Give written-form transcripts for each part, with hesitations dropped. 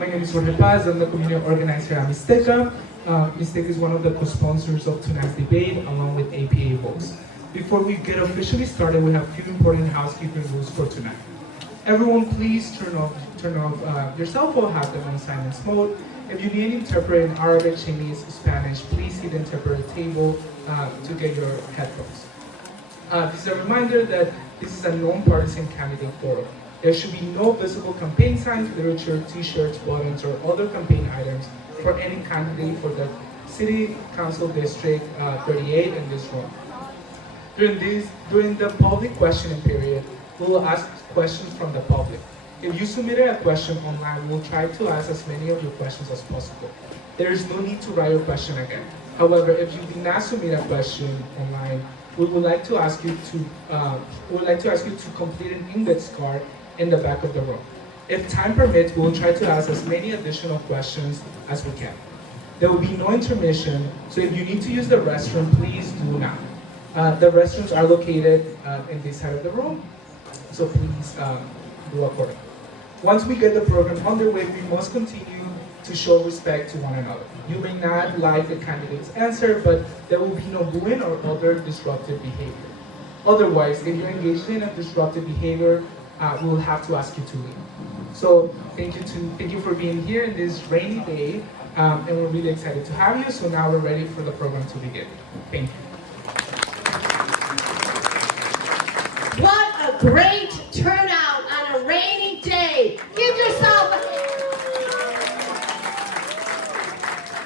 My name is Jorge Paz. I'm the community organizer at Mixteca. Mixteca is one of the co-sponsors of tonight's debate, along with APA Voice. Before we get officially started, we have a few important housekeeping rules for tonight. Everyone, please turn off your cell phone, have them on silence mode. If you need an interpreter in Arabic, Chinese, Spanish, please see the interpreter table to get your headphones. This is a reminder that this is a non-partisan candidate forum. There should be no visible campaign signs, literature, t-shirts, buttons, or other campaign items for any candidate for the City Council District 38 in this room. During the public questioning period, we will ask questions from the public. If you submitted a question online, we'll try to ask as many of your questions as possible. There is no need to write your question again. However, if you did not submit a question online, we would like to ask you to complete an index card in the back of the room. If time permits, we will try to ask as many additional questions as we can. There will be no intermission, so if you need to use the restroom, please do now. The restrooms are located in this side of the room, so please do accordingly. Once we get the program underway, we must continue to show respect to one another. You may not like the candidate's answer, but there will be no booing or other disruptive behavior. Otherwise, if you're engaged in a disruptive behavior, we will have to ask you to leave. So thank you for being here in this rainy day, and we're really excited to have you. So now we're ready for the program to begin. Thank you. What a great turnout on a rainy day. Give yourself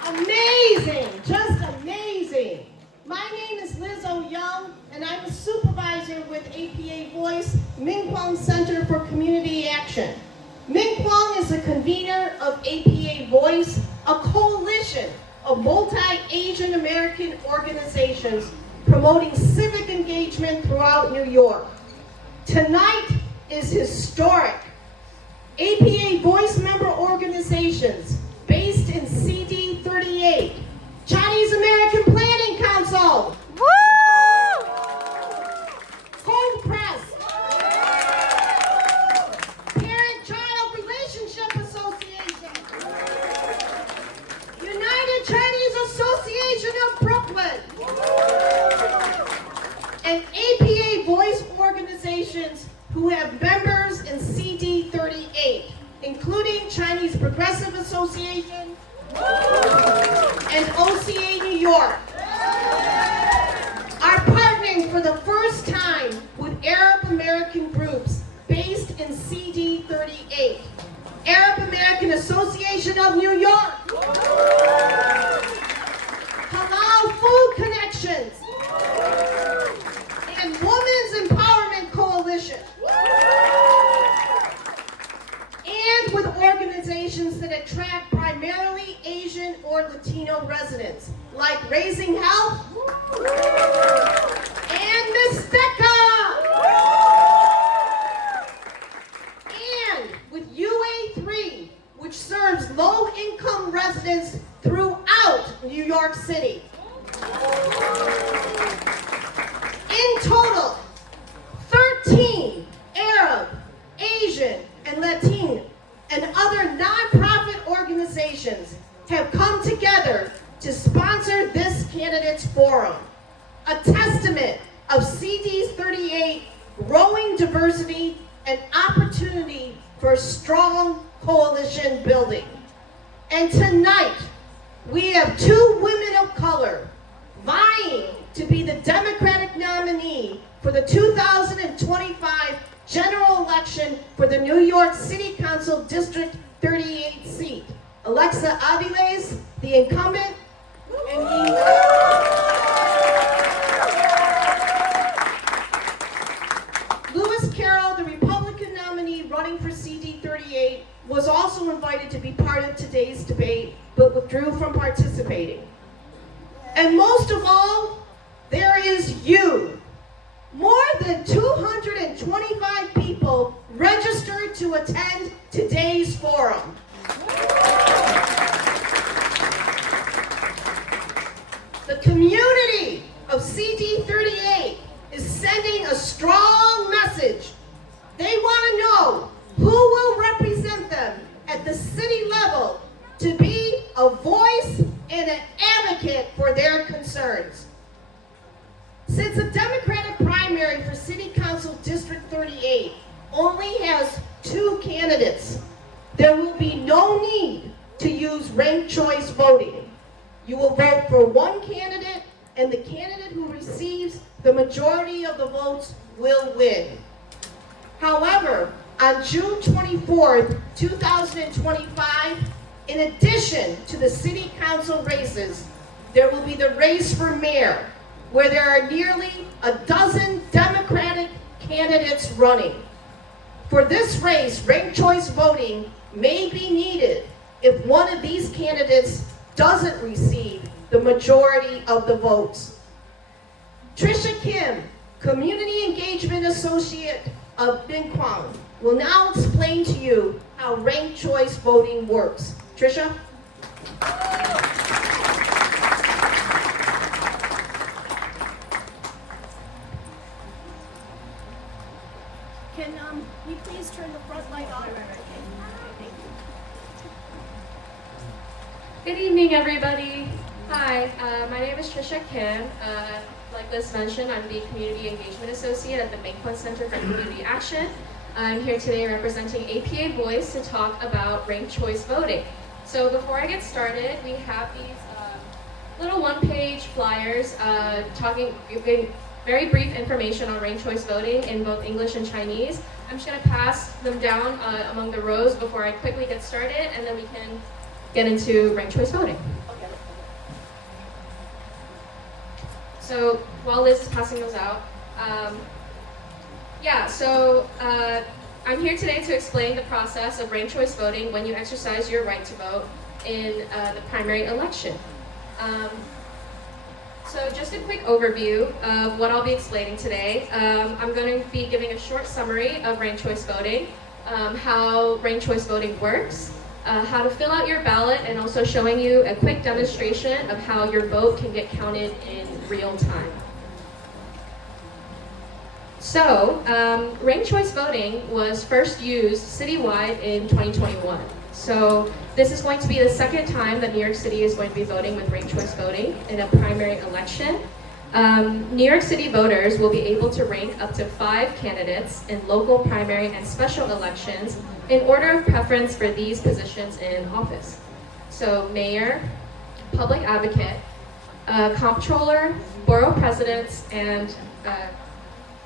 amazing, just amazing. My name is Liz Young, and I'm a supervisor with APA Voice, Minkwang Center for Community Action. Minkwang is the convener of APA Voice, a coalition of multi-Asian American organizations promoting civic engagement throughout New York. Tonight is historic. APA Voice member organizations based in CD 38, Chinese American Planning Council, Home Press, Parent-Child Relationship Association, United Chinese Association of Brooklyn, and APA Voice organizations who have members in CD 38, including Chinese Progressive Association and OCA New York, are partnering for the first time with Arab American groups based in CD 38, Arab American Association of New York, Halal Food Connections, and Women's Empowerment Coalition, and with organizations that attract primarily Asian or Latino residents, like Raising Health and Mixteca, and with UA3, which serves low-income residents throughout New York City. In total, 13 Arab, Asian, and Latino and other nonprofit organizations have come together to sponsor this candidates forum, a testament of CD's 38 growing diversity and opportunity for strong coalition building. And tonight, we have two women of color vying to be the Democratic nominee for the 2025 general election for the New York City Council District 38 seat. Alexa Aviles, the incumbent, and Ling. Lewis Carroll, the Republican nominee running for CD 38, was also invited to be part of today's debate, but withdrew from participating. And most of all, there is you. More than 225 people registered to attend today's forum. The community of CD 38 is sending a strong message. They want to know who will represent them at the city level to be a voice and an advocate for their concerns. Since the Democratic primary for City Council District 38 only has 2 candidates, there will be no need to use ranked choice voting. You will vote for one candidate, and the candidate who receives the majority of the votes will win. However, on June 24th, 2025, in addition to the City Council races, there will be the race for mayor, where there are nearly a dozen Democratic candidates running. For this race, ranked choice voting may be needed if one of these candidates doesn't receive the majority of the votes. Tricia Kim, Community Engagement Associate of Ling, will now explain to you how ranked choice voting works. Tricia? Can you please turn the front light on? Thank you. Good evening, everybody. Hi, my name is Tricia Kim. Like Liz mentioned, I'm the Community Engagement Associate at the Ling Center for Community Action. I'm here today representing APA Voice to talk about ranked choice voting. So before I get started, we have these little one-page flyers giving very brief information on ranked choice voting in both English and Chinese. I'm just going to pass them down among the rows before I quickly get started, and then we can get into ranked choice voting. So while Liz is passing those out, I'm here today to explain the process of ranked choice voting when you exercise your right to vote in the primary election. So just a quick overview of what I'll be explaining today. I'm going to be giving a short summary of ranked choice voting, how ranked choice voting works, how to fill out your ballot, and also showing you a quick demonstration of how your vote can get counted in real time. So, ranked choice voting was first used citywide in 2021. So this is going to be the second time that New York City is going to be voting with ranked choice voting in a primary election. New York City voters will be able to rank up to 5 candidates in local, primary, and special elections in order of preference for these positions in office. So mayor, public advocate, comptroller, borough presidents, and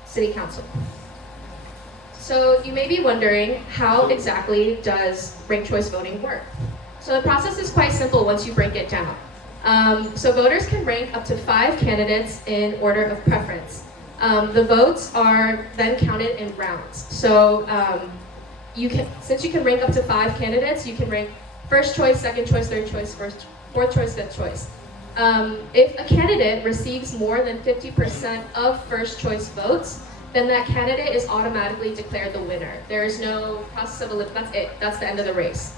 city council. So you may be wondering, how exactly does ranked choice voting work? So the process is quite simple once you break it down. So voters can rank up to 5 candidates in order of preference. The votes are then counted in rounds. So since you can rank up to 5 candidates, you can rank first choice, second choice, third choice, fourth choice, fifth choice. If a candidate receives more than 50% of first choice votes, then that candidate is automatically declared the winner. There is no process of elimination. That's it. That's the end of the race.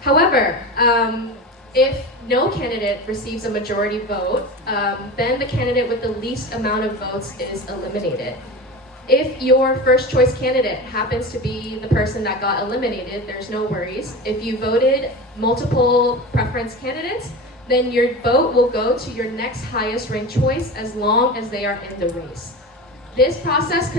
However, if no candidate receives a majority vote, then the candidate with the least amount of votes is eliminated. If your first choice candidate happens to be the person that got eliminated, there's no worries. If you voted multiple preference candidates, then your vote will go to your next highest ranked choice as long as they are in the race. This process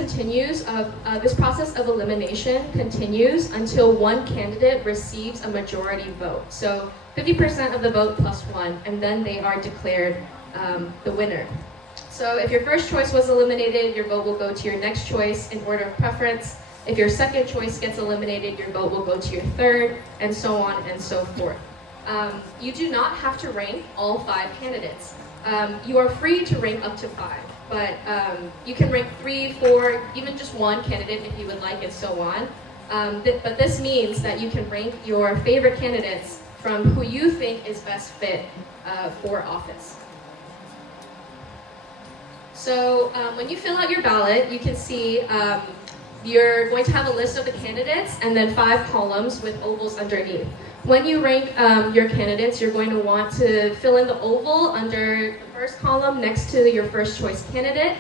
of elimination continues until one candidate receives a majority vote. So 50% of the vote plus 1, and then they are declared the winner. So if your first choice was eliminated, your vote will go to your next choice in order of preference. If your second choice gets eliminated, your vote will go to your third, and so on and so forth. You do not have to rank all 5 candidates. You are free to rank up to 5, but you can rank 3, 4, even just 1 candidate if you would like, and so on. But this means that you can rank your favorite candidates from who you think is best fit for office. So when you fill out your ballot, you can see you're going to have a list of the candidates and then 5 columns with ovals underneath. When you rank your candidates, you're going to want to fill in the oval under the first column next to your first choice candidate,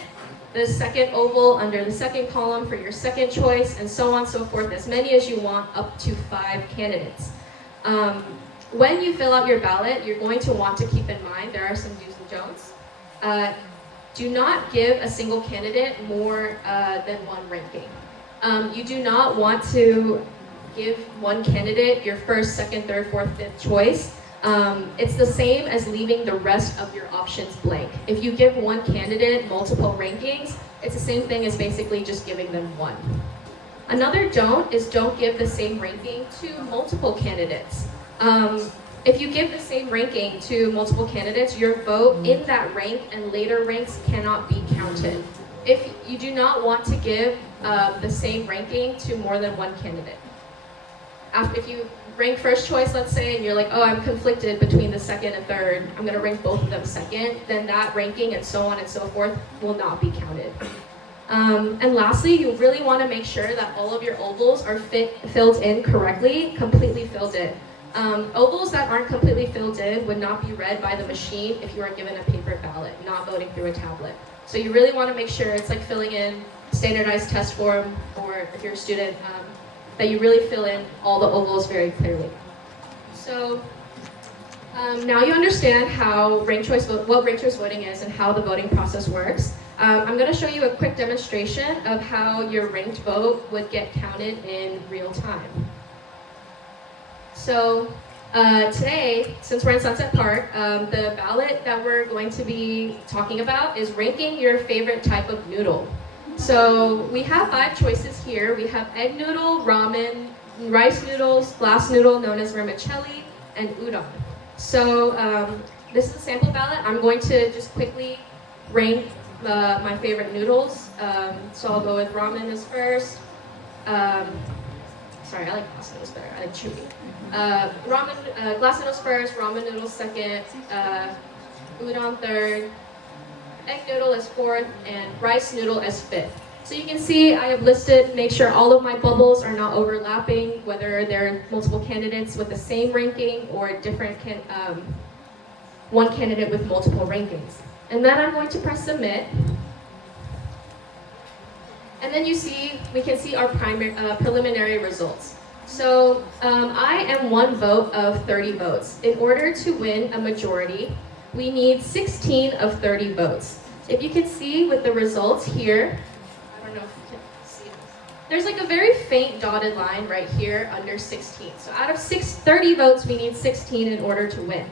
the second oval under the second column for your second choice, and so on and so forth, as many as you want, up to 5 candidates. When you fill out your ballot, you're going to want to keep in mind there are some do's and don'ts. Do not give a single candidate more than one ranking. You do not want to give one candidate your first, second, third, fourth, fifth choice. It's the same as leaving the rest of your options blank. If you give one candidate multiple rankings, it's the same thing as basically just giving them one. Another don't is don't give the same ranking to multiple candidates. If you give the same ranking to multiple candidates, your vote in that rank and later ranks cannot be counted. If you do not want to give the same ranking to more than one candidate. If you rank first choice, let's say, and you're like, oh, I'm conflicted between the second and third, I'm gonna rank both of them second, then that ranking and so on and so forth will not be counted. And lastly, you really wanna make sure that all of your ovals are filled in correctly, completely filled in. Ovals that aren't completely filled in would not be read by the machine if you are given a paper ballot, not voting through a tablet. So you really wanna make sure it's like filling in standardized test form, or if you're a student, that you really fill in all the ovals very clearly. So now you understand how what ranked choice voting is and how the voting process works. I'm going to show you a quick demonstration of how your ranked vote would get counted in real time. So today, since we're in Sunset Park, the ballot that we're going to be talking about is ranking your favorite type of noodle. So we have 5 choices here. We have egg noodle, ramen, rice noodles, glass noodle known as vermicelli, and udon. So this is a sample ballot. I'm going to just quickly rank my favorite noodles. So I'll go with ramen as first. Sorry, I like glass noodles better. I like chewy. Glass noodles first, ramen noodles second, udon third, egg noodle as fourth, and rice noodle as fifth. So you can see I have listed, make sure all of my bubbles are not overlapping, whether they're multiple candidates with the same ranking or different one candidate with multiple rankings. And then I'm going to press submit. And then we can see our preliminary results. So I am 1 vote of 30 votes. In order to win a majority, we need 16 of 30 votes. If you can see with the results here, I don't know if you can see this. There's like a very faint dotted line right here under 16. So out of 30 votes, we need 16 in order to win.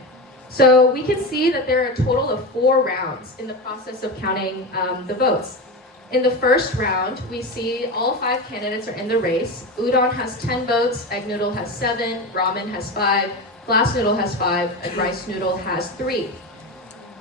So we can see that there are a total of 4 rounds in the process of counting the votes. In the first round, we see all 5 candidates are in the race. Udon has 10 votes, egg noodle has 7, ramen has 5, glass noodle has 5, and rice noodle has 3.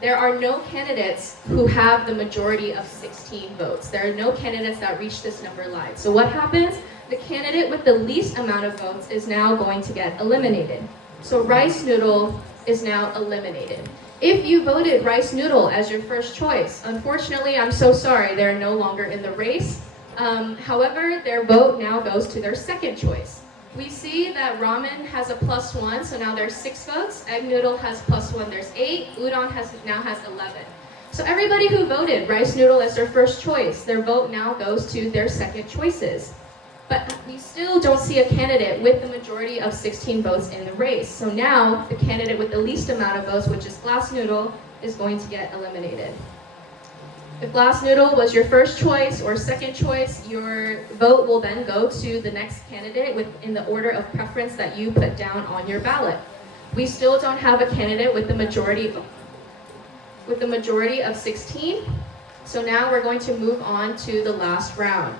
There are no candidates who have the majority of 16 votes. There are no candidates that reach this number line. So what happens? The candidate with the least amount of votes is now going to get eliminated. So rice noodle is now eliminated. If you voted rice noodle as your first choice, unfortunately, I'm so sorry, they're no longer in the race. However, their vote now goes to their second choice. We see that ramen has a +1, so now there's 6 votes. Egg noodle has +1, there's 8. Udon now has 11. So everybody who voted rice noodle as their first choice, their vote now goes to their second choices. But we still don't see a candidate with the majority of 16 votes in the race. So now the candidate with the least amount of votes, which is glass noodle, is going to get eliminated. If glass noodle was your first choice or second choice, your vote will then go to the next candidate in the order of preference that you put down on your ballot. We still don't have a candidate with the majority of 16. So now we're going to move on to the last round.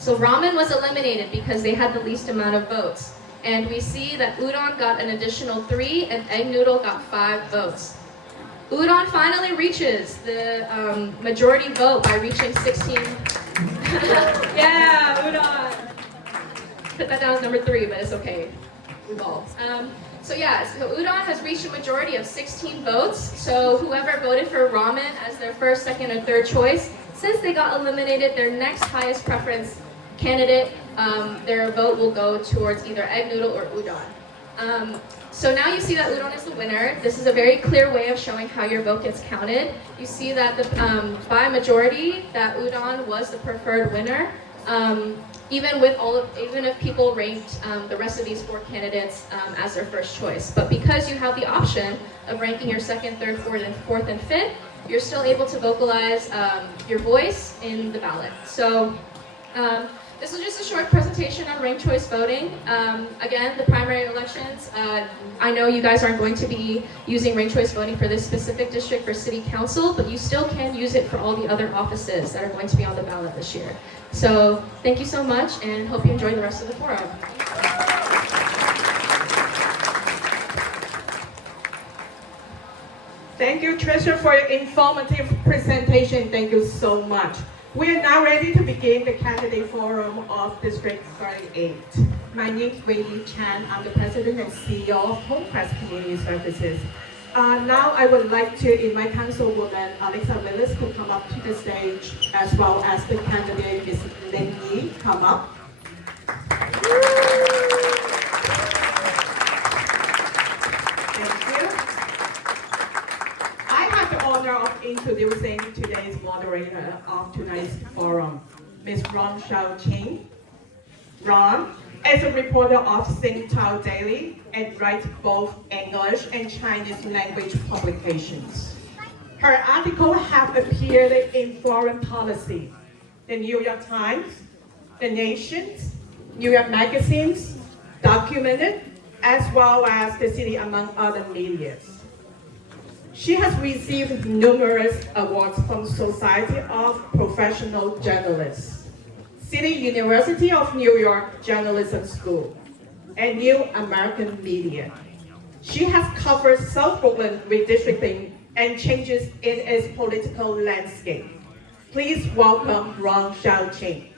So ramen was eliminated because they had the least amount of votes. And we see that udon got an additional 3 and egg noodle got 5 votes. Udon finally reaches the majority vote by reaching 16. Yeah, udon. Put that down as number 3, but it's okay. We evolved. So udon has reached a majority of 16 votes. So whoever voted for ramen as their first, second, or third choice, since they got eliminated, their next highest preference candidate, their vote will go towards either egg noodle or udon. So now you see that udon is the winner. This is a very clear way of showing how your vote gets counted. You see that by majority, that udon was the preferred winner. even if people ranked the rest of these 4 candidates as their first choice. But because you have the option of ranking your second, third, fourth, and fifth, you're still able to vocalize your voice in the ballot. So this was just a short presentation on ranked choice voting. Again, the primary elections, I know you guys aren't going to be using ranked choice voting for this specific district for city council, but you still can use it for all the other offices that are going to be on the ballot this year. So thank you so much, and hope you enjoy the rest of the forum. Thank you, Tricia, for your informative presentation. Thank you so much. We are now ready to begin the candidate forum of District 38. My name is Wei Chan. I'm the President and CEO of Home Press Community Services. Now I would like to invite Councilwoman Aviles to come up to the stage, as well as the candidate Ms. Ling come up. Thank you. I have the honor of introducing today's moderator of tonight's forum, Ms. Ron Xiaoqing. Ron is a reporter of Singtao Daily and writes both English and Chinese language publications. Her articles have appeared in Foreign Policy, the New York Times, The Nation, New York Magazines, Documented, as well as The City, among other medias. She has received numerous awards from Society of Professional Journalists, City University of New York Journalism School, and New American Media. She has covered South Brooklyn redistricting and changes in its political landscape. Please welcome Ron Xiaoqing.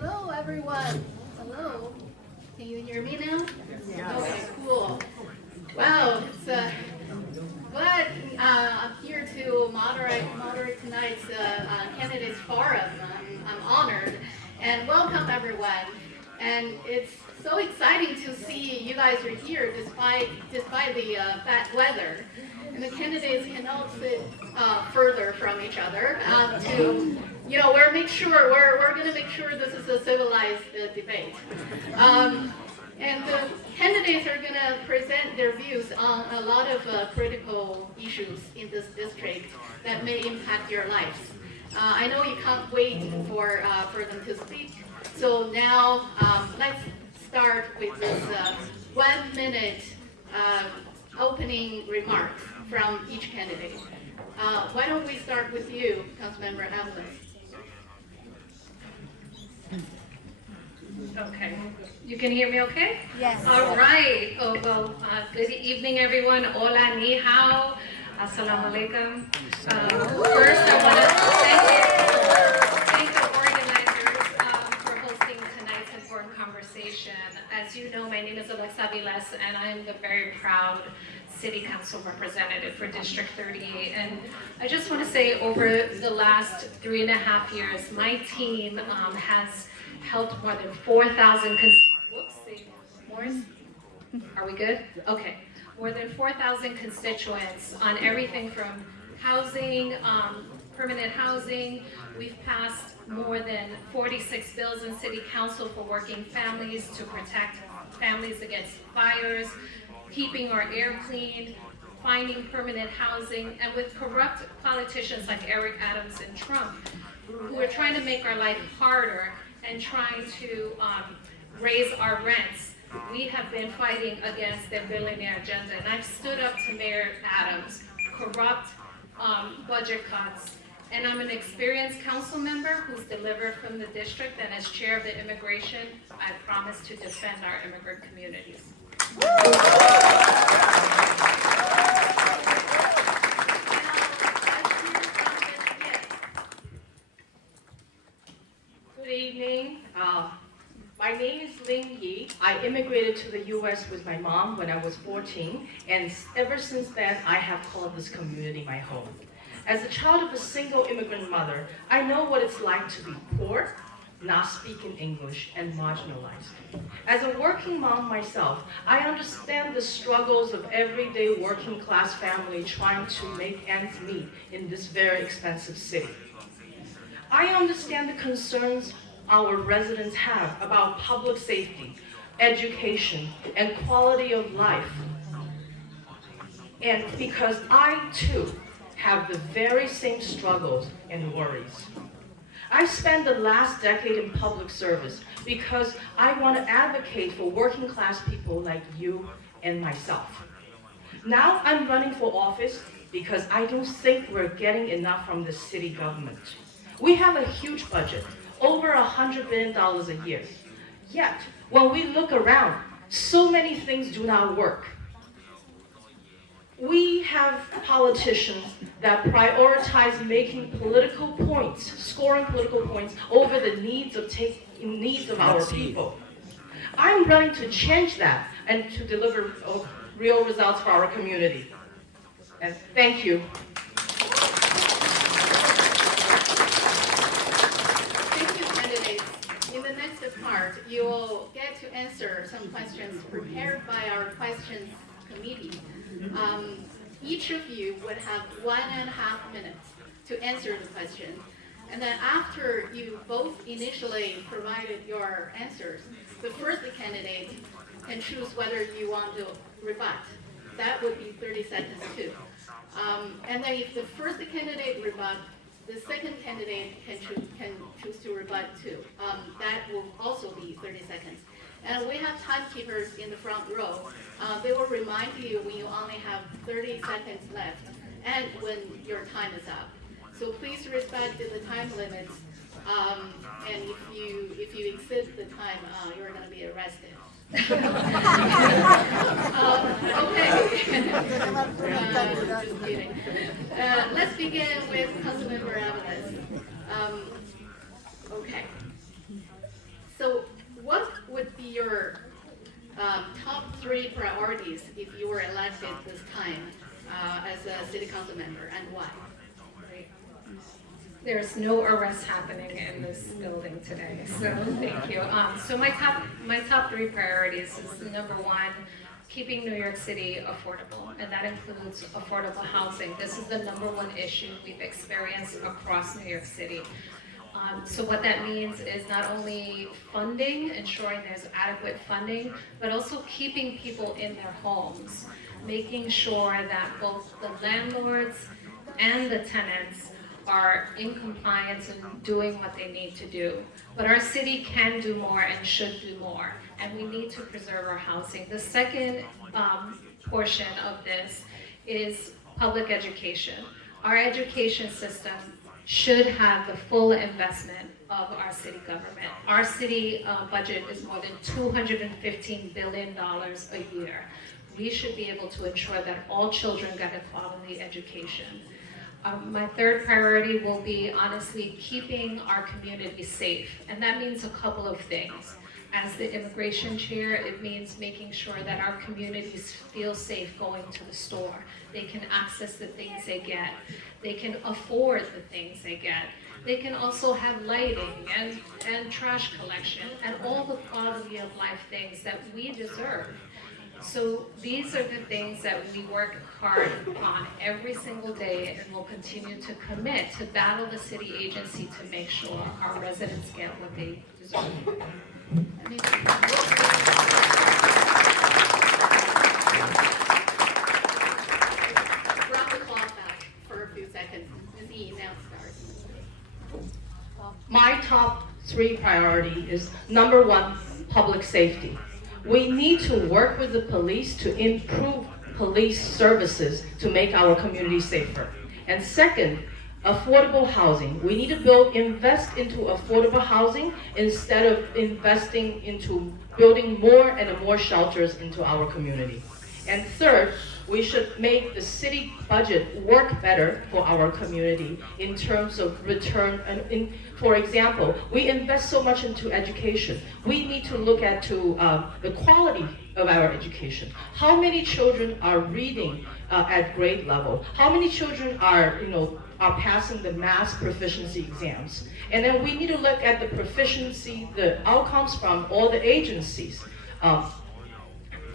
Hello, everyone. Hello. Can you hear me now? Yeah. Okay, cool. Wow, it's I'm here to moderate tonight's candidates forum. I'm honored, and welcome everyone. And it's so exciting to see you guys are here despite the bad weather. And the candidates cannot sit further from each other we're going to make sure this is a civilized debate. And the candidates are going to present their views on a lot of critical issues in this district that may impact your lives. I know you can't wait for them to speak. So now let's start with this 1 minute opening remarks from each candidate. Why don't we start with you, Councilmember Aviles? Okay. You can hear me okay? Yes. All right. Good evening, everyone. Hola, ni hao. Assalamu alaikum. First, I want to thank the organizers for hosting tonight's important conversation. As you know, my name is Aviles, and I am the very proud City Council representative for District 38. And I just want to say, over the last 3.5 years, my team has helped more than 4,000 Are we good? Okay. More than 4,000 constituents on everything from housing, permanent housing. We've passed more than 46 bills in City Council for working families to protect families against fires, keeping our air clean, finding permanent housing, and with corrupt politicians like Eric Adams and Trump, who are trying to make our life harder and trying to raise our rents. We have been fighting against their billionaire agenda, and I've stood up to Mayor Adams' corrupt budget cuts, and I'm an experienced council member who's delivered from the district, and as chair of the immigration, I promise to defend our immigrant communities. Good evening. My name is Ling. I immigrated to the U.S. with my mom when I was 14, and ever since then, I have called this community my home. As a child of a single immigrant mother, I know what it's like to be poor, not speaking English, and marginalized. As a working mom myself, I understand the struggles of everyday working class family trying to make ends meet in this very expensive city. I understand the concerns our residents have about public safety, education, and quality of life. And because I too have the very same struggles and worries. I spent the last decade in public service because I want to advocate for working class people like you and myself. Now I'm running for office because I don't think we're getting enough from the city government. We have a huge budget, over $100 billion a year. Yet, when we look around, so many things do not work. We have politicians that prioritize making political points, scoring political points over the needs of our people. I'm running to change that and to deliver real results for our community. And thank you. Thank you, candidates. In the next part, you will get to answer some questions prepared by our questions committee. Each of you would have 1.5 minutes to answer the question. And then after you both initially provided your answers, the first candidate can choose whether you want to rebut. That would be 30 seconds too. And then if the first candidate rebuts, the second candidate can choose to rebut too. That will also be 30 seconds. And we have timekeepers in the front row. They will remind you when you only have 30 seconds left and when your time is up. So please respect the time limits. And if you exceed the time, you're going to be arrested. Okay. Just kidding. Let's begin with Councilmember Aviles. Okay. So what would be your top 3 priorities if you were elected this time as a city council member, and why? There's no arrests happening in this building today, so thank you. So my top 3 priorities is number 1, keeping New York City affordable, and that includes affordable housing. This is the number 1 issue we've experienced across New York City. So what that means is not only funding, ensuring there's adequate funding, but also keeping people in their homes, making sure that both the landlords and the tenants are in compliance and doing what they need to do. But our city can do more and should do more, and we need to preserve our housing. The second portion of this is public education. Our education system should have the full investment of our city government. Our city budget is more than $215 billion a year. We should be able to ensure that all children get a quality education. My third priority will be, honestly, keeping our community safe. And that means a couple of things. As the immigration chair, it means making sure that our communities feel safe going to the store. They can access the things they get. They can afford the things they get. They can also have lighting and trash collection and all the quality of life things that we deserve. So these are the things that we work hard on every single day, and will continue to commit to battle the city agency to make sure our residents get what they deserve. Round the clock back for a few seconds. Ms. E, now start. My top 3 priority is number 1, public safety. We need to work with the police to improve police services to make our community safer. And second, affordable housing. We need to invest into affordable housing instead of investing into building more and more shelters into our community. And third, we should make the city budget work better for our community in terms of return. And for example, we invest so much into education. We need to look at the quality of our education. How many children are reading at grade level? How many children are passing the math proficiency exams? And then we need to look at the proficiency, the outcomes from all the agencies.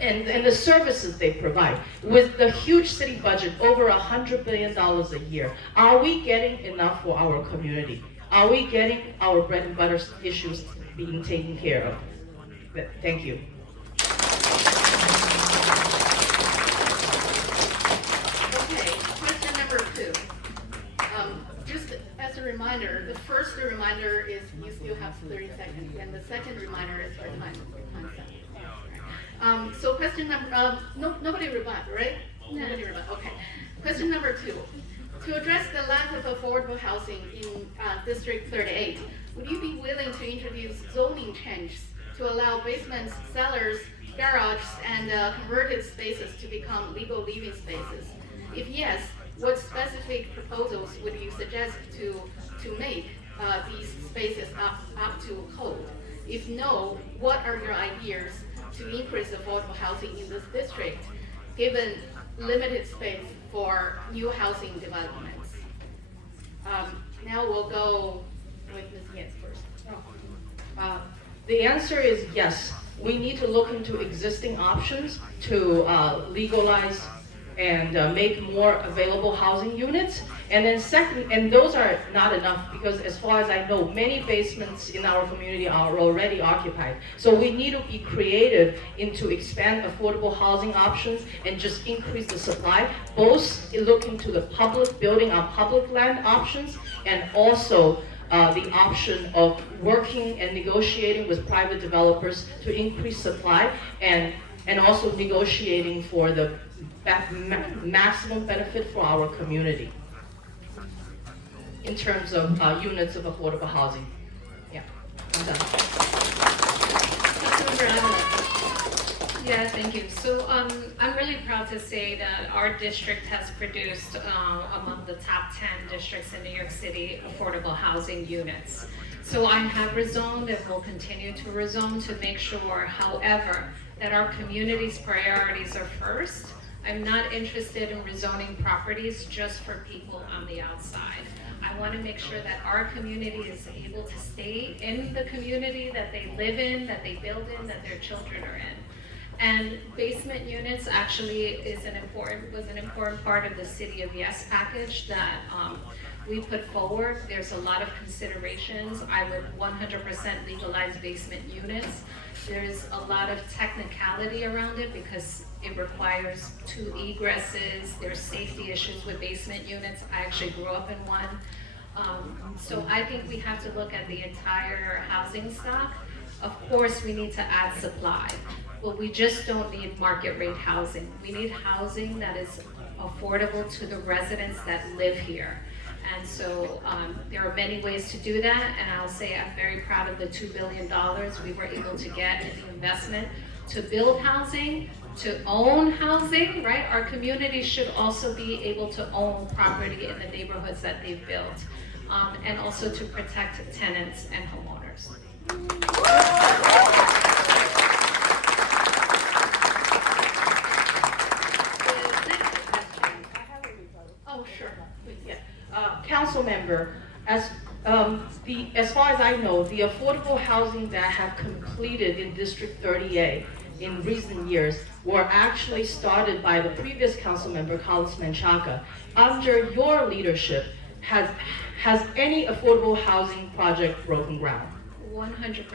And the services they provide. With the huge city budget, over $100 billion a year, are we getting enough for our community? Are we getting our bread and butter issues being taken care of? Thank you. Okay, question number 2. Just as a reminder, the first reminder is you still have 30 seconds, and the second reminder is our time set. So question number, nobody rebut, right? No. Nobody rebut, okay. Question number 2. To address the lack of affordable housing in District 38, would you be willing to introduce zoning changes to allow basements, cellars, garages, and converted spaces to become legal living spaces? If yes, what specific proposals would you suggest to make these spaces up to code? If no, what are your ideas to increase affordable housing in this district, given limited space for new housing developments? Now we'll go with Ms. Yan first. The answer is yes. We need to look into existing options to legalize and make more available housing units. And then second, and those are not enough because as far as I know, many basements in our community are already occupied. So we need to be creative into expand affordable housing options and just increase the supply, both look into the public building on public land options and also the option of working and negotiating with private developers to increase supply and also negotiating for the maximum benefit for our community in terms of units of affordable housing. Yeah, I'm done. Councilmember Aviles. Yeah, thank you. So I'm really proud to say that our district has produced among the top 10 districts in New York City affordable housing units. So I have rezoned and will continue to rezone to make sure, however, that our community's priorities are first. I'm not interested in rezoning properties just for people on the outside. I want to make sure that our community is able to stay in the community that they live in, that they build in, that their children are in. And basement units actually was an important part of the City of Yes package that we put forward. There's a lot of considerations. I would 100% legalize basement units. There's a lot of technicality around it because it requires 2 egresses. There's safety issues with basement units. I actually grew up in one. So I think we have to look at the entire housing stock. Of course, we need to add supply, but we just don't need market rate housing. We need housing that is affordable to the residents that live here. And so there are many ways to do that, and I'll say I'm very proud of the $2 billion we were able to get in the investment to build housing, to own housing, right? Our community should also be able to own property in the neighborhoods that they've built, and also to protect tenants and homeowners. Oh, sure. Yeah. Councilmember, as far as I know, the affordable housing that have completed in District 38 in recent years were actually started by the previous Councilmember, Congressman Chaka. Under your leadership, has any affordable housing project broken ground? 100%.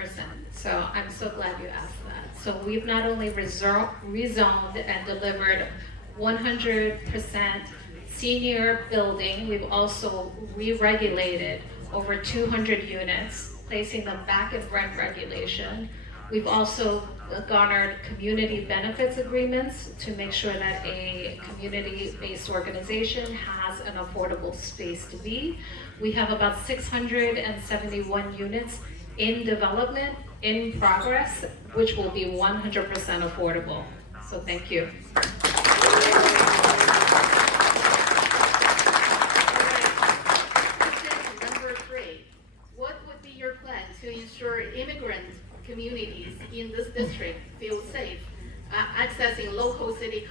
So I'm so glad you asked that. So we've not only rezoned and delivered 100% senior building, we've also re-regulated over 200 units, placing them back in rent regulation. We've also garnered community benefits agreements to make sure that a community-based organization has an affordable space to be. We have about 671 units in development, in progress, which will be 100% affordable. So thank you. district feel safe accessing local city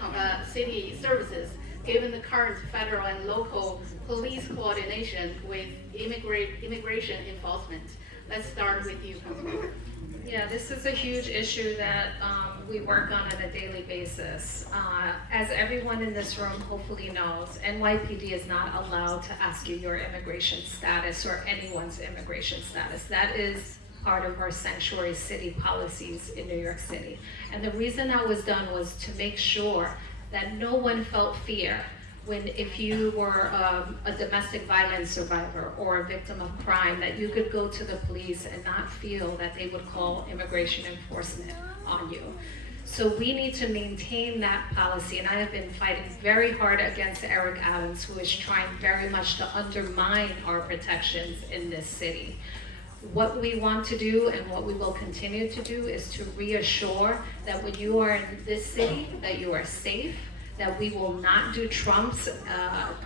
services, given the current federal and local police coordination with immigration enforcement? Let's start with you, Councilmember. Yeah, this is a huge issue that we work on a daily basis. As everyone in this room hopefully knows, NYPD is not allowed to ask you your immigration status or anyone's immigration status. That is part of our sanctuary city policies in New York City. And the reason that was done was to make sure that no one felt fear if you were a domestic violence survivor or a victim of crime, that you could go to the police and not feel that they would call immigration enforcement on you. So we need to maintain that policy, and I have been fighting very hard against Eric Adams, who is trying very much to undermine our protections in this city. What we want to do and what we will continue to do is to reassure that when you are in this city, that you are safe, that we will not do Trump's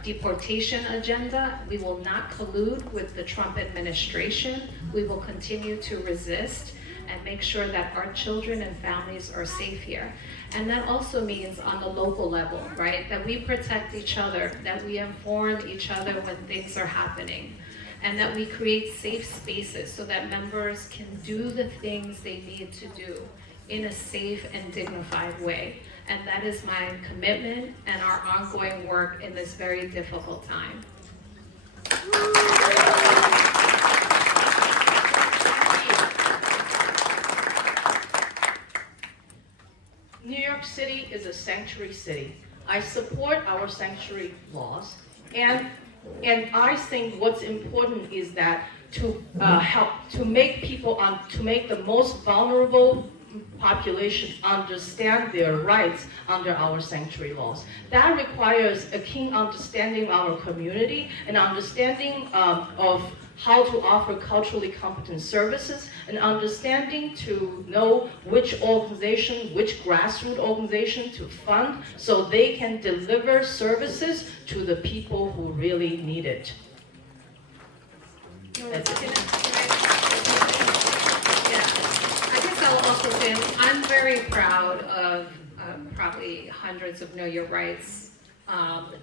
deportation agenda. We will not collude with the Trump administration. We will continue to resist and make sure that our children and families are safe here. And that also means on the local level, right? That we protect each other, that we inform each other when things are happening, and that we create safe spaces so that members can do the things they need to do in a safe and dignified way. And that is my commitment and our ongoing work in this very difficult time. New York City is a sanctuary city. I support our sanctuary laws, and I think what's important is that to help to make the most vulnerable population understand their rights under our sanctuary laws. That requires a keen understanding of our community, an understanding of how to offer culturally competent services, an understanding to know which organization, which grassroots organization to fund so they can deliver services to the people who really need it. That's it. I'll also say I'm very proud of probably hundreds of Know Your Rights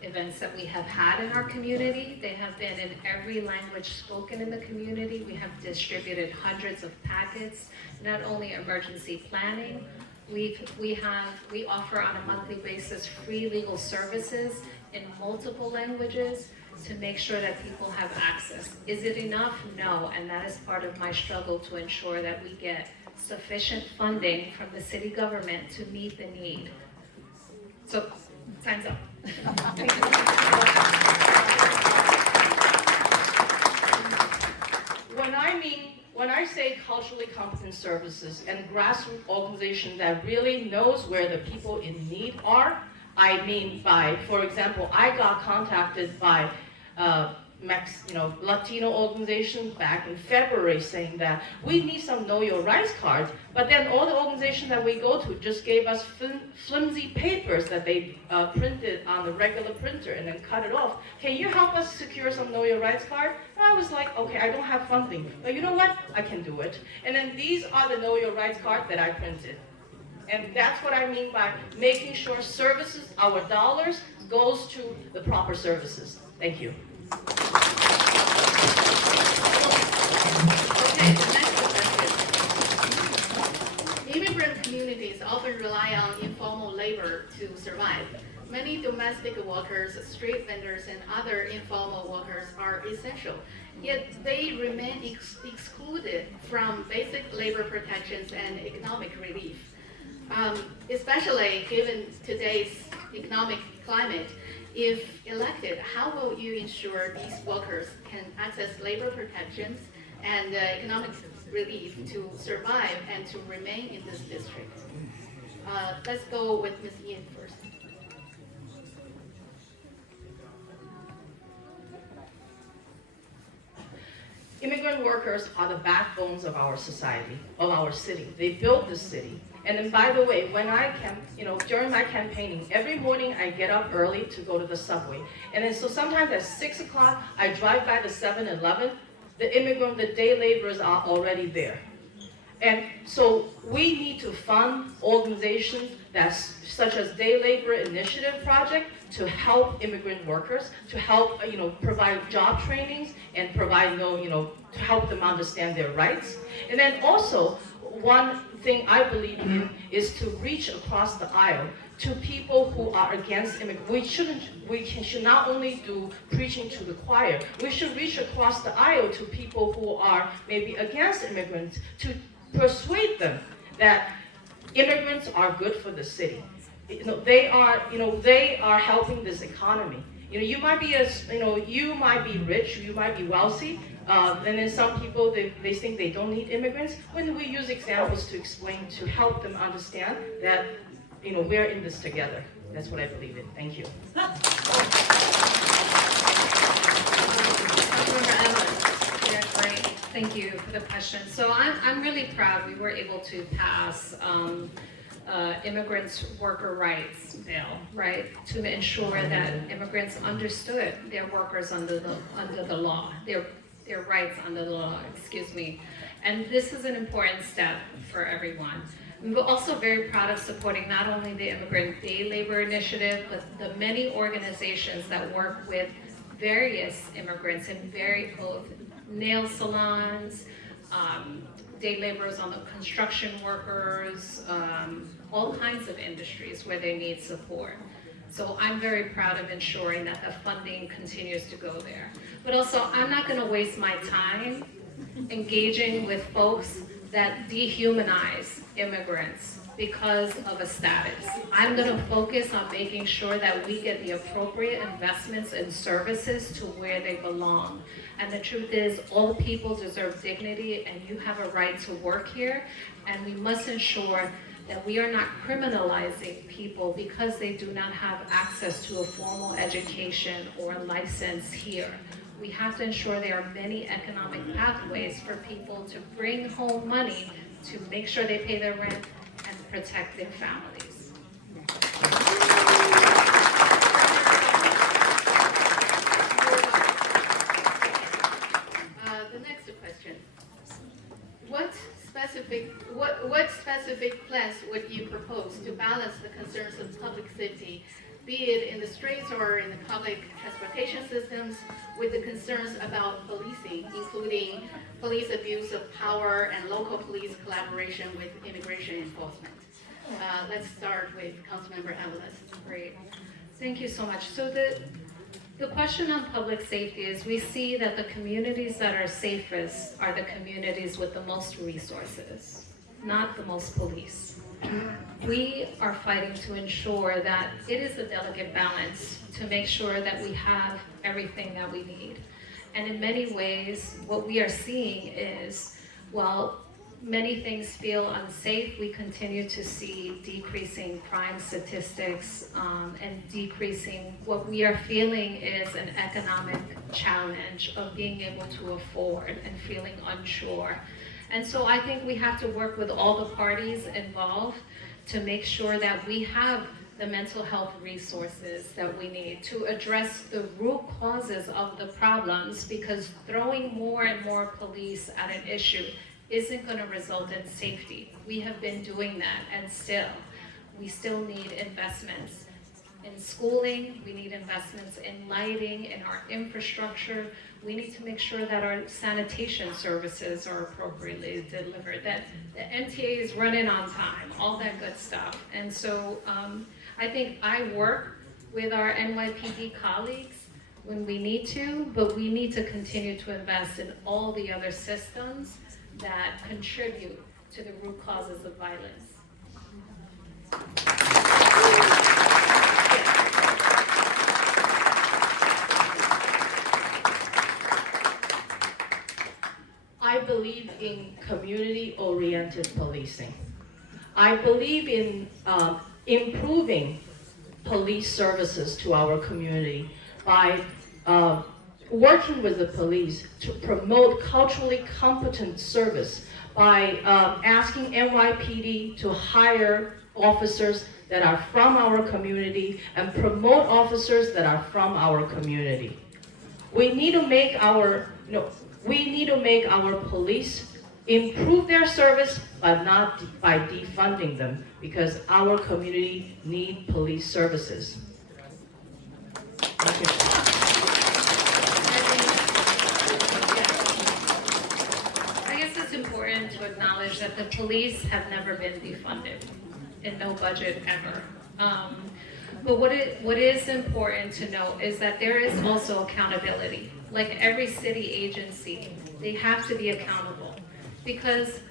events that we have had in our community. They have been in every language spoken in the community. We have distributed hundreds of packets, not only emergency planning. We offer on a monthly basis free legal services in multiple languages to make sure that people have access. Is it enough? No, and that is part of my struggle to ensure that we get sufficient funding from the city government to meet the need. So, time's up. When I say culturally competent services and grassroots organization that really knows where the people in need are, I mean by, for example, I got contacted by Latino organization back in February saying that we need some Know Your Rights cards, but then all the organizations that we go to just gave us flimsy papers that they printed on the regular printer and then cut it off. Can you help us secure some Know Your Rights card? And I was like, okay, I don't have funding, but you know what? I can do it. And then these are the Know Your Rights cards that I printed. And that's what I mean by making sure services, our dollars, goes to the proper services. Thank you. Okay, the next question. Immigrant communities often rely on informal labor to survive. Many domestic workers, street vendors, and other informal workers are essential, yet they remain excluded from basic labor protections and economic relief. Especially given today's economic climate, if elected, how will you ensure these workers can access labor protections and economic relief to survive and to remain in this district? Let's go with Ms. Yin first. Immigrant workers are the backbones of our society, of our city. They built this city. And then, by the way, when during my campaigning, every morning I get up early to go to the subway. And then, so sometimes at 6 o'clock, I drive by the 7-Eleven. The day laborers are already there. And so we need to fund organizations that's such as Day Labor Initiative Project to help immigrant workers, to help provide job trainings and provide to help them understand their rights. And then also one thing I believe in is to reach across the aisle to people who are against immigrants. We should not only do preaching to the choir, we should reach across the aisle to people who are maybe against immigrants to persuade them that immigrants are good for the city. They are helping this economy. You might be rich, you might be wealthy, and then some people they think they don't need immigrants. When we use examples to explain, to help them understand that we're in this together. That's what I believe in. Thank you. Councilmember Aviles. Yeah, great. Thank you for the question. So I'm really proud we were able to pass immigrants' worker rights bill, right, to ensure that immigrants understood their workers under the law, their rights under the law, excuse me. And this is an important step for everyone. We're also very proud of supporting not only the Immigrant Day Labor Initiative, but the many organizations that work with various immigrants in both nail salons, day laborers on the construction workers, all kinds of industries where they need support. So I'm very proud of ensuring that the funding continues to go there. But also, I'm not going to waste my time engaging with folks that dehumanize immigrants because of a status. I'm going to focus on making sure that we get the appropriate investments and services to where they belong. And the truth is, all people deserve dignity, and you have a right to work here, and we must ensure that we are not criminalizing people because they do not have access to a formal education or license here. We have to ensure there are many economic pathways for people to bring home money to make sure they pay their rent and protect their families. The next question. What specific plans would you propose to balance the concerns of public safety, be it in the streets or in the public transportation systems, with the concerns about policing, including police abuse of power and local police collaboration with immigration enforcement? Let's start with Councilmember Aviles. Great. Thank you so much. So the question on public safety is, we see that the communities that are safest are the communities with the most resources, not the most police. We are fighting to ensure that it is a delicate balance to make sure that we have everything that we need. And in many ways, what we are seeing is, while many things feel unsafe, we continue to see decreasing crime statistics and decreasing, what we are feeling is an economic challenge of being able to afford and feeling unsure. And so I think we have to work with all the parties involved to make sure that we have the mental health resources that we need to address the root causes of the problems, because throwing more and more police at an issue isn't going to result in safety. We have been doing that, and we still need investments in schooling, we need investments in lighting, in our infrastructure. We need to make sure that our sanitation services are appropriately delivered, that the MTA is running on time, all that good stuff. And so I think I work with our NYPD colleagues when we need to, but we need to continue to invest in all the other systems that contribute to the root causes of violence. I believe in community-oriented policing. I believe in improving police services to our community by working with the police to promote culturally competent service, by asking NYPD to hire officers that are from our community and promote officers that are from our community. We need to make our police improve their service, but not by defunding them, because our community need police services. Thank you. I guess it's important to acknowledge that the police have never been defunded in no budget ever. But what is important to note is that there is also accountability. Like every city agency, they have to be accountable, because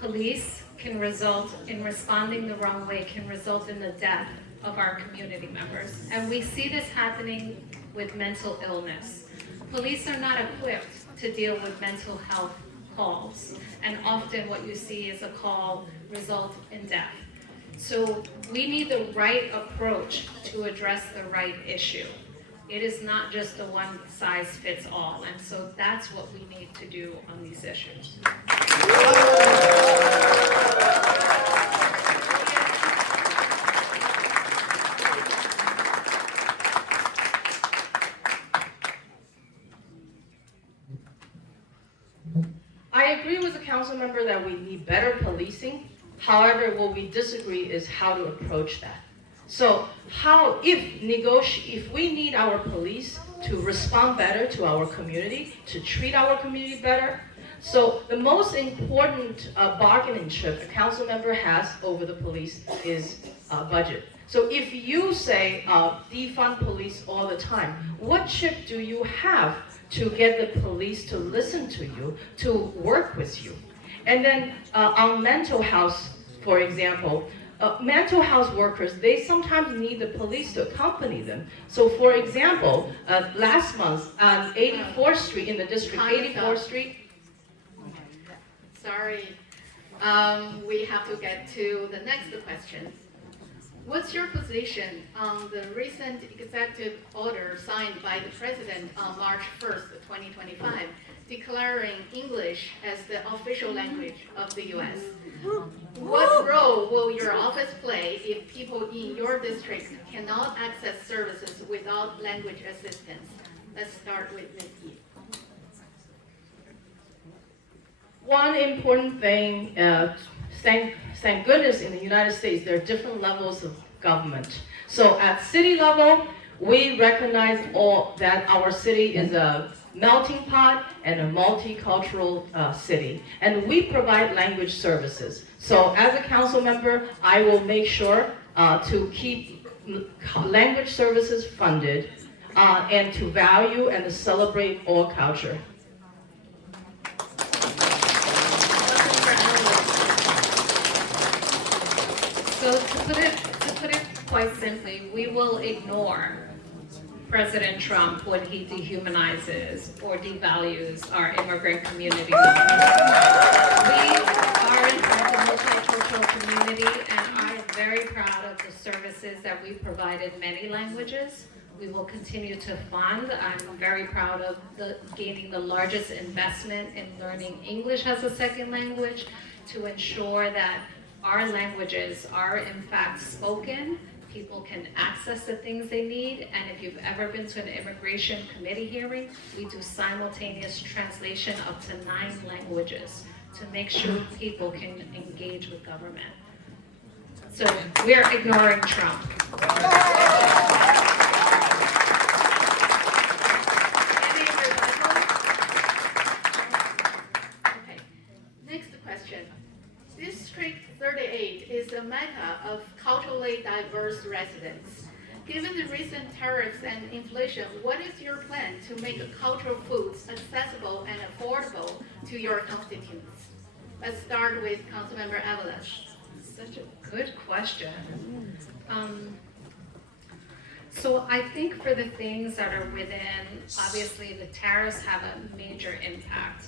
police can result in responding the wrong way, can result in the death of our community members. And we see this happening with mental illness. Police are not equipped to deal with mental health calls, and often what you see is a call result in death. So we need the right approach to address the right issue. It is not just a one size fits all, and so that's what we need to do on these issues. I agree with the council member that we need better policing. However, what we disagree is how to approach that. So if we need our police to respond better to our community, to treat our community better, so the most important bargaining chip a council member has over the police is budget. So if you say defund police all the time, what chip do you have to get the police to listen to you, to work with you? And then on mental health, for example, mental health workers, they sometimes need the police to accompany them. So for example, last month on 84th Street in the district, 84th Street. Sorry, we have to get to the next question. What's your position on the recent executive order signed by the President on March 1st, 2025, declaring English as the official language of the U.S.? What role will your office play if people in your district cannot access services without language assistance? Let's start with Ms. Yi. One important thing, thank goodness in the United States, there are different levels of government. So at city level, we recognize that our city is a melting pot and a multicultural city. And we provide language services. So as a council member, I will make sure to keep language services funded and to value and to celebrate all culture. So to put it quite simply, we will ignore President Trump when he dehumanizes or devalues our immigrant community. We are in fact a multicultural community, and I am very proud of the services that we provide in many languages. We will continue to fund. I'm very proud of gaining the largest investment in learning English as a second language to ensure that our languages are in fact spoken. People can access the things they need, and if you've ever been to an immigration committee hearing, we do simultaneous translation up to 9 languages to make sure people can engage with government. So we are ignoring Trump. Any rebuttal? Okay. Next question. District 38 is a mecca of culturally diverse residents. Given the recent tariffs and inflation, what is your plan to make cultural foods accessible and affordable to your constituents? Let's start with Councilmember Aviles. Such a good question. So I think for the things that are within, obviously the tariffs have a major impact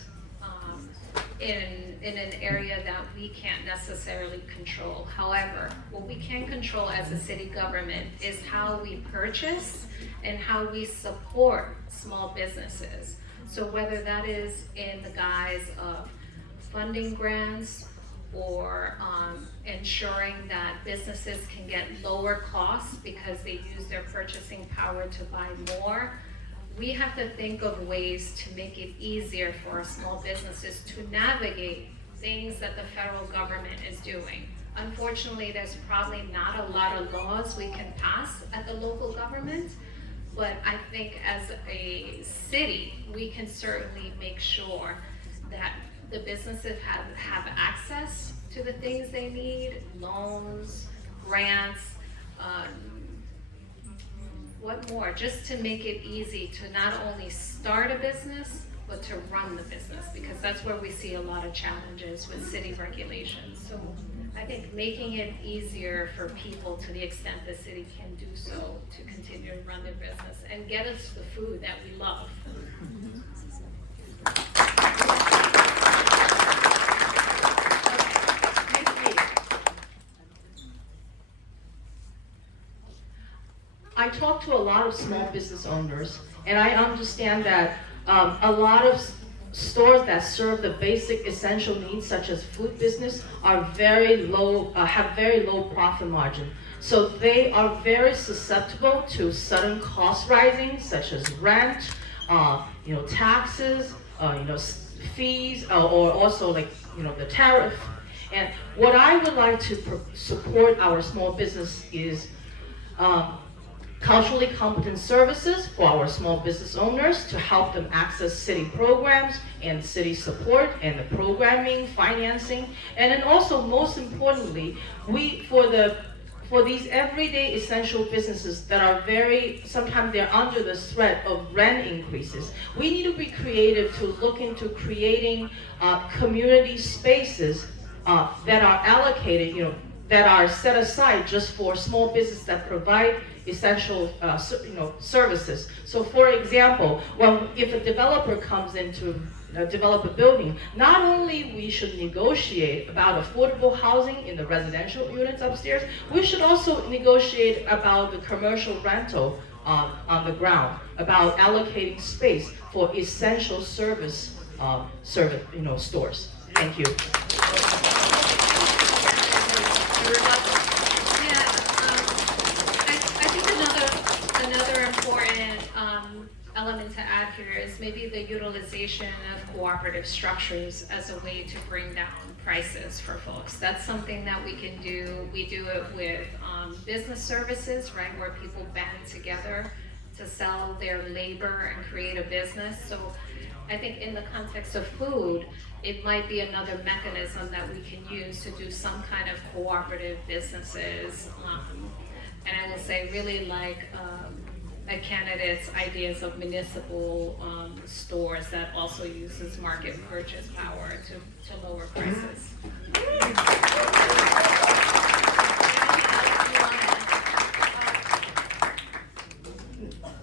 in an area that we can't necessarily control. However, what we can control as a city government is how we purchase and how we support small businesses. So whether that is in the guise of funding grants or ensuring that businesses can get lower costs because they use their purchasing power to buy more, we have to think of ways to make it easier for our small businesses to navigate things that the federal government is doing. Unfortunately, there's probably not a lot of laws we can pass at the local government, but I think as a city, we can certainly make sure that the businesses have access to the things they need, loans, grants, what more? Just to make it easy to not only start a business, but to run the business, because that's where we see a lot of challenges with city regulations. So I think making it easier for people to the extent the city can do so to continue to run their business and get us the food that we love. I talk to a lot of small business owners, and I understand that a lot of stores that serve the basic essential needs, such as food business, are very low, have very low profit margin. So they are very susceptible to sudden cost rising, such as rent, taxes, fees, or also the tariff. And what I would like to support our small business is culturally competent services for our small business owners to help them access city programs and city support and the programming, financing, and then also most importantly, for these everyday essential businesses that are sometimes they're under the threat of rent increases. We need to be creative to look into creating community spaces that are allocated, that are set aside just for small business that provide essential services. So for example, if a developer comes in to develop a building, not only we should negotiate about affordable housing in the residential units upstairs, we should also negotiate about the commercial rental on the ground, about allocating space for essential stores. Thank you. I think another important element to add here is maybe the utilization of cooperative structures as a way to bring down prices for folks. That's something that we can do. We do it with business services, right, where people band together to sell their labor and create a business. So I think in the context of food, it might be another mechanism that we can use to do some kind of cooperative businesses. And I will say really like a candidate's ideas of municipal stores that also uses market purchase power to lower prices.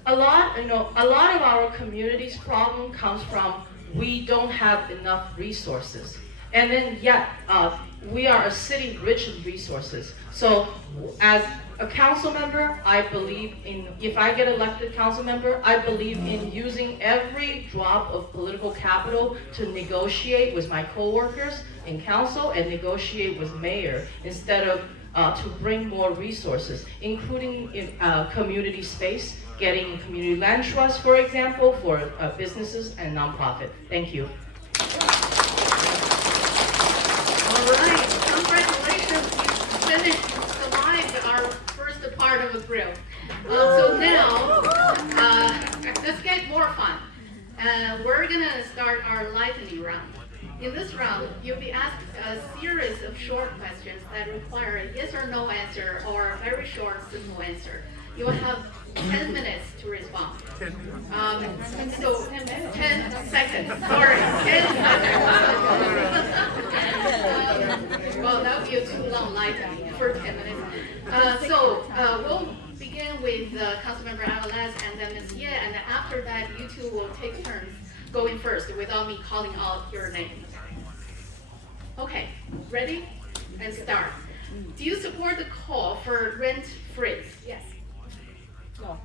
A lot of our community's problem comes from we don't have enough resources. And then yet, we are a city rich in resources. So as a council member, I believe in, if I get elected council member, I believe in using every drop of political capital to negotiate with my coworkers in council and negotiate with mayor instead of to bring more resources, including in community space, getting community land trust, for example, for businesses and nonprofit. Thank you. All right, congratulations, you finished our first part of the grill. So now, let's get more fun. We're gonna start our lightning round. In this round, you'll be asked a series of short questions that require a yes or no answer or a very short, simple answer. You will have 10 minutes to respond. So 10 seconds, sorry, 10 seconds. Well, that would be a too long lightning for 10 minutes. We'll begin with Councilmember Aviles and then Ms. Ye, and then after that, you two will take turns going first without me calling out your name. Okay, ready? And start. Do you support the call for rent freeze? Yes. No.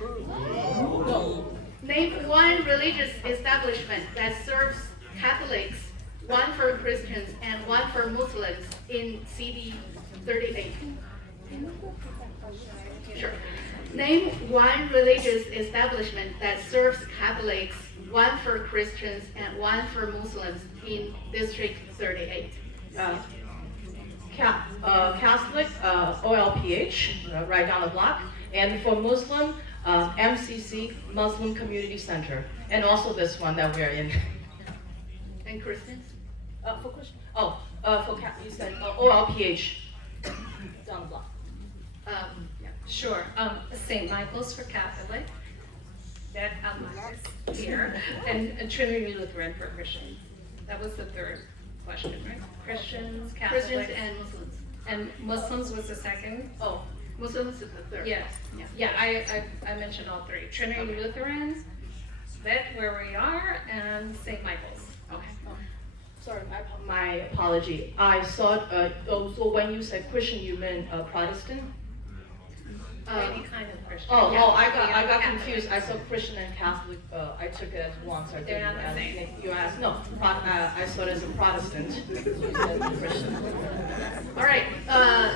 No. Name one religious establishment that serves Catholics, one for Christians, and one for Muslims in CD 38. Sure. Name one religious establishment that serves Catholics, one for Christians, and one for Muslims in District 38? Catholic, OLPH, right down the block, and for Muslim, MCC, Muslim Community Center, and also this one that we're in. And Christians? For Christian, you said OLPH, down the block. Yeah. Sure. St. Michael's for Catholic, that Aviles here, and Trinity Lutheran for Christians. That was the third question, right? Christians, Catholics, Christians and Muslims. and Muslims was the second. Oh, Muslims is the third. Yeah, Yeah. yeah. I mentioned all three. Trinity Lutheran, that where we are, and St. Michael's. Okay. Sorry, my apology. I thought, so when you said Christian, you meant Protestant? Any kind of Christian. I got Catholic. confused. I saw Christian and Catholic. I took it as one, so I They're didn't not the ask. same. You asked no. I saw it as a Protestant. You said Christian. All right,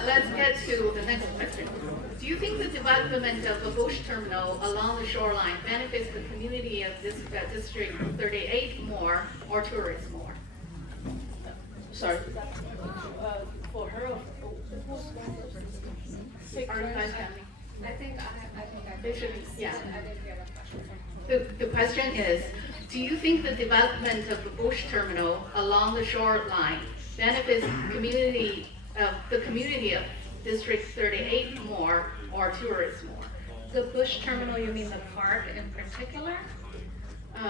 let's get to the next question. Do you think the development of a bush terminal along the shoreline benefits the community of this District 38 more or tourists more? Sorry. For her. Are you guys having? I think I They should be, yeah. I didn't hear the question. The question is, do you think the development of a bush terminal along the shoreline benefits the community of District 38 more or tourists more? The Bush Terminal, you mean the park in particular?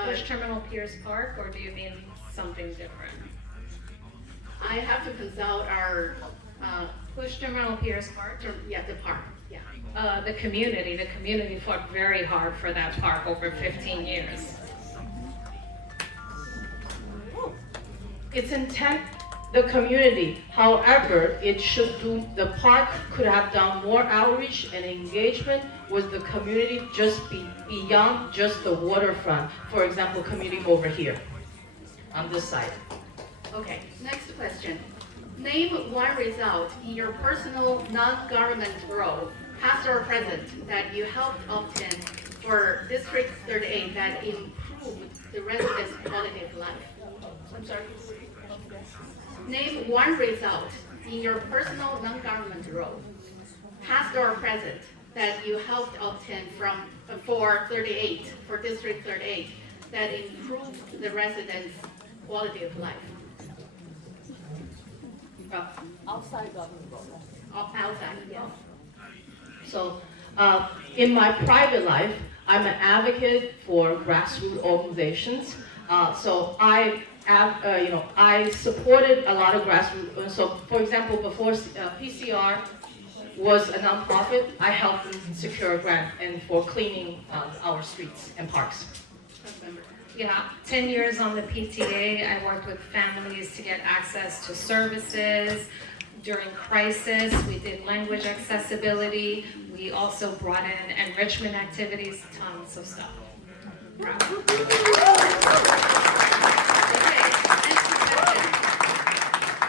Bush Terminal Pierce Park, or do you mean something different? I have to consult our, Bush Terminal Pierce Park? the park, yeah. The community fought very hard for that park over 15 years. It's intent the community. However, the park could have done more outreach and engagement with the community beyond just the waterfront. For example, community over here on this side. Okay, next question. Name one result in your personal non-government role, past or present, that you helped obtain for District 38 that improved the residents' quality of life. I'm sorry. Name one result in your personal non-government role, past or present, that you helped obtain for District 38 that improved the residents' quality of life. Outside government role. Outside, yes. So, in my private life, I'm an advocate for grassroots organizations. So I supported a lot of grassroots. So, for example, before PCR was a nonprofit, I helped them secure a grant for cleaning our streets and parks. Councilmember. Yeah, 10 years on the PTA, I worked with families to get access to services. During crisis, we did language accessibility. We also brought in enrichment activities, tons of stuff. Okay, next question.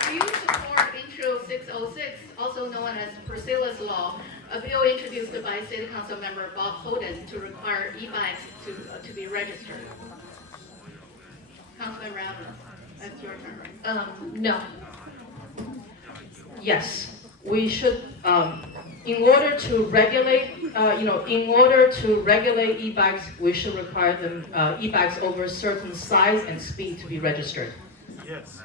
Do you support Intro 606, also known as Priscilla's Law, a bill introduced by City Council Member Bob Holden to require e-bikes to be registered? Councilmember Aviles, that's your turn, right? No. Yes, we should. In order to regulate, e-bikes, we should require them e-bikes over a certain size and speed to be registered. Yes.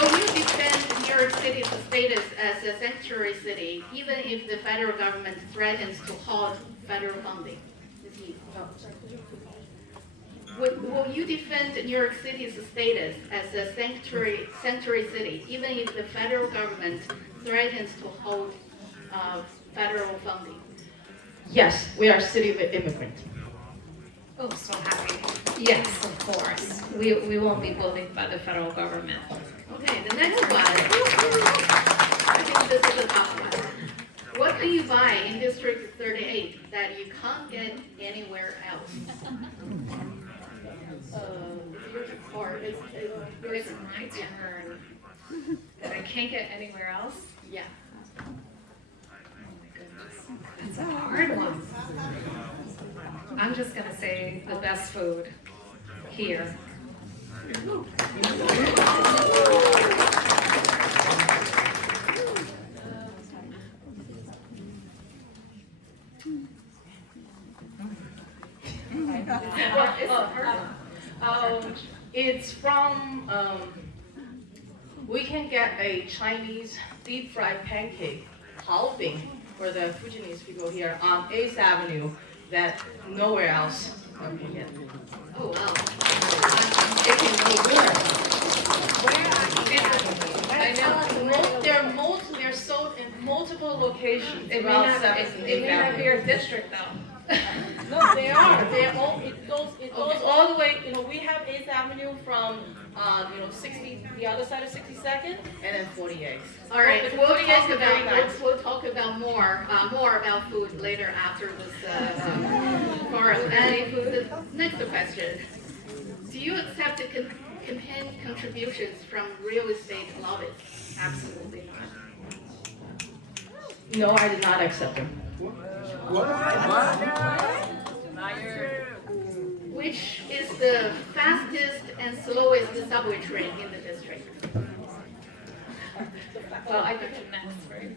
Will you defend New York City's status as a sanctuary city, even if the federal government threatens to halt federal funding? Will you defend New York City's status as a sanctuary city, even if the federal government threatens to hold federal funding? Yes, we are a city of immigrants. Oh, so happy. Yes, of course. We won't be bullied by the federal government. Okay, the next one. I think this is a tough one. What can you buy in District 38 that you can't get anywhere else? It's my turn. That I can't get anywhere else? Yeah. Oh my goodness. That's a hard one. I'm just gonna say the best food here. It's from, we can get a Chinese deep fried pancake, Hao Bing, for the Fujianese people here on 8th Avenue that nowhere else can get. Oh, wow. It can go good. I know. They're sold in multiple locations It may around not, 7th and it may 8th not be Avenue. your district though. No, they are. They're all, it goes Okay. all the way, we have 8th Avenue from, 60, the other side of 62nd. And then 48th. All right, The we'll 48 talk is very about nice. we'll talk about more about food later after this forum. And the next question: do you accept the campaign contributions from real estate lobbyists? Absolutely not. No, I did not accept them. Which is the fastest and slowest subway train in the district? Well, I think it's next, right?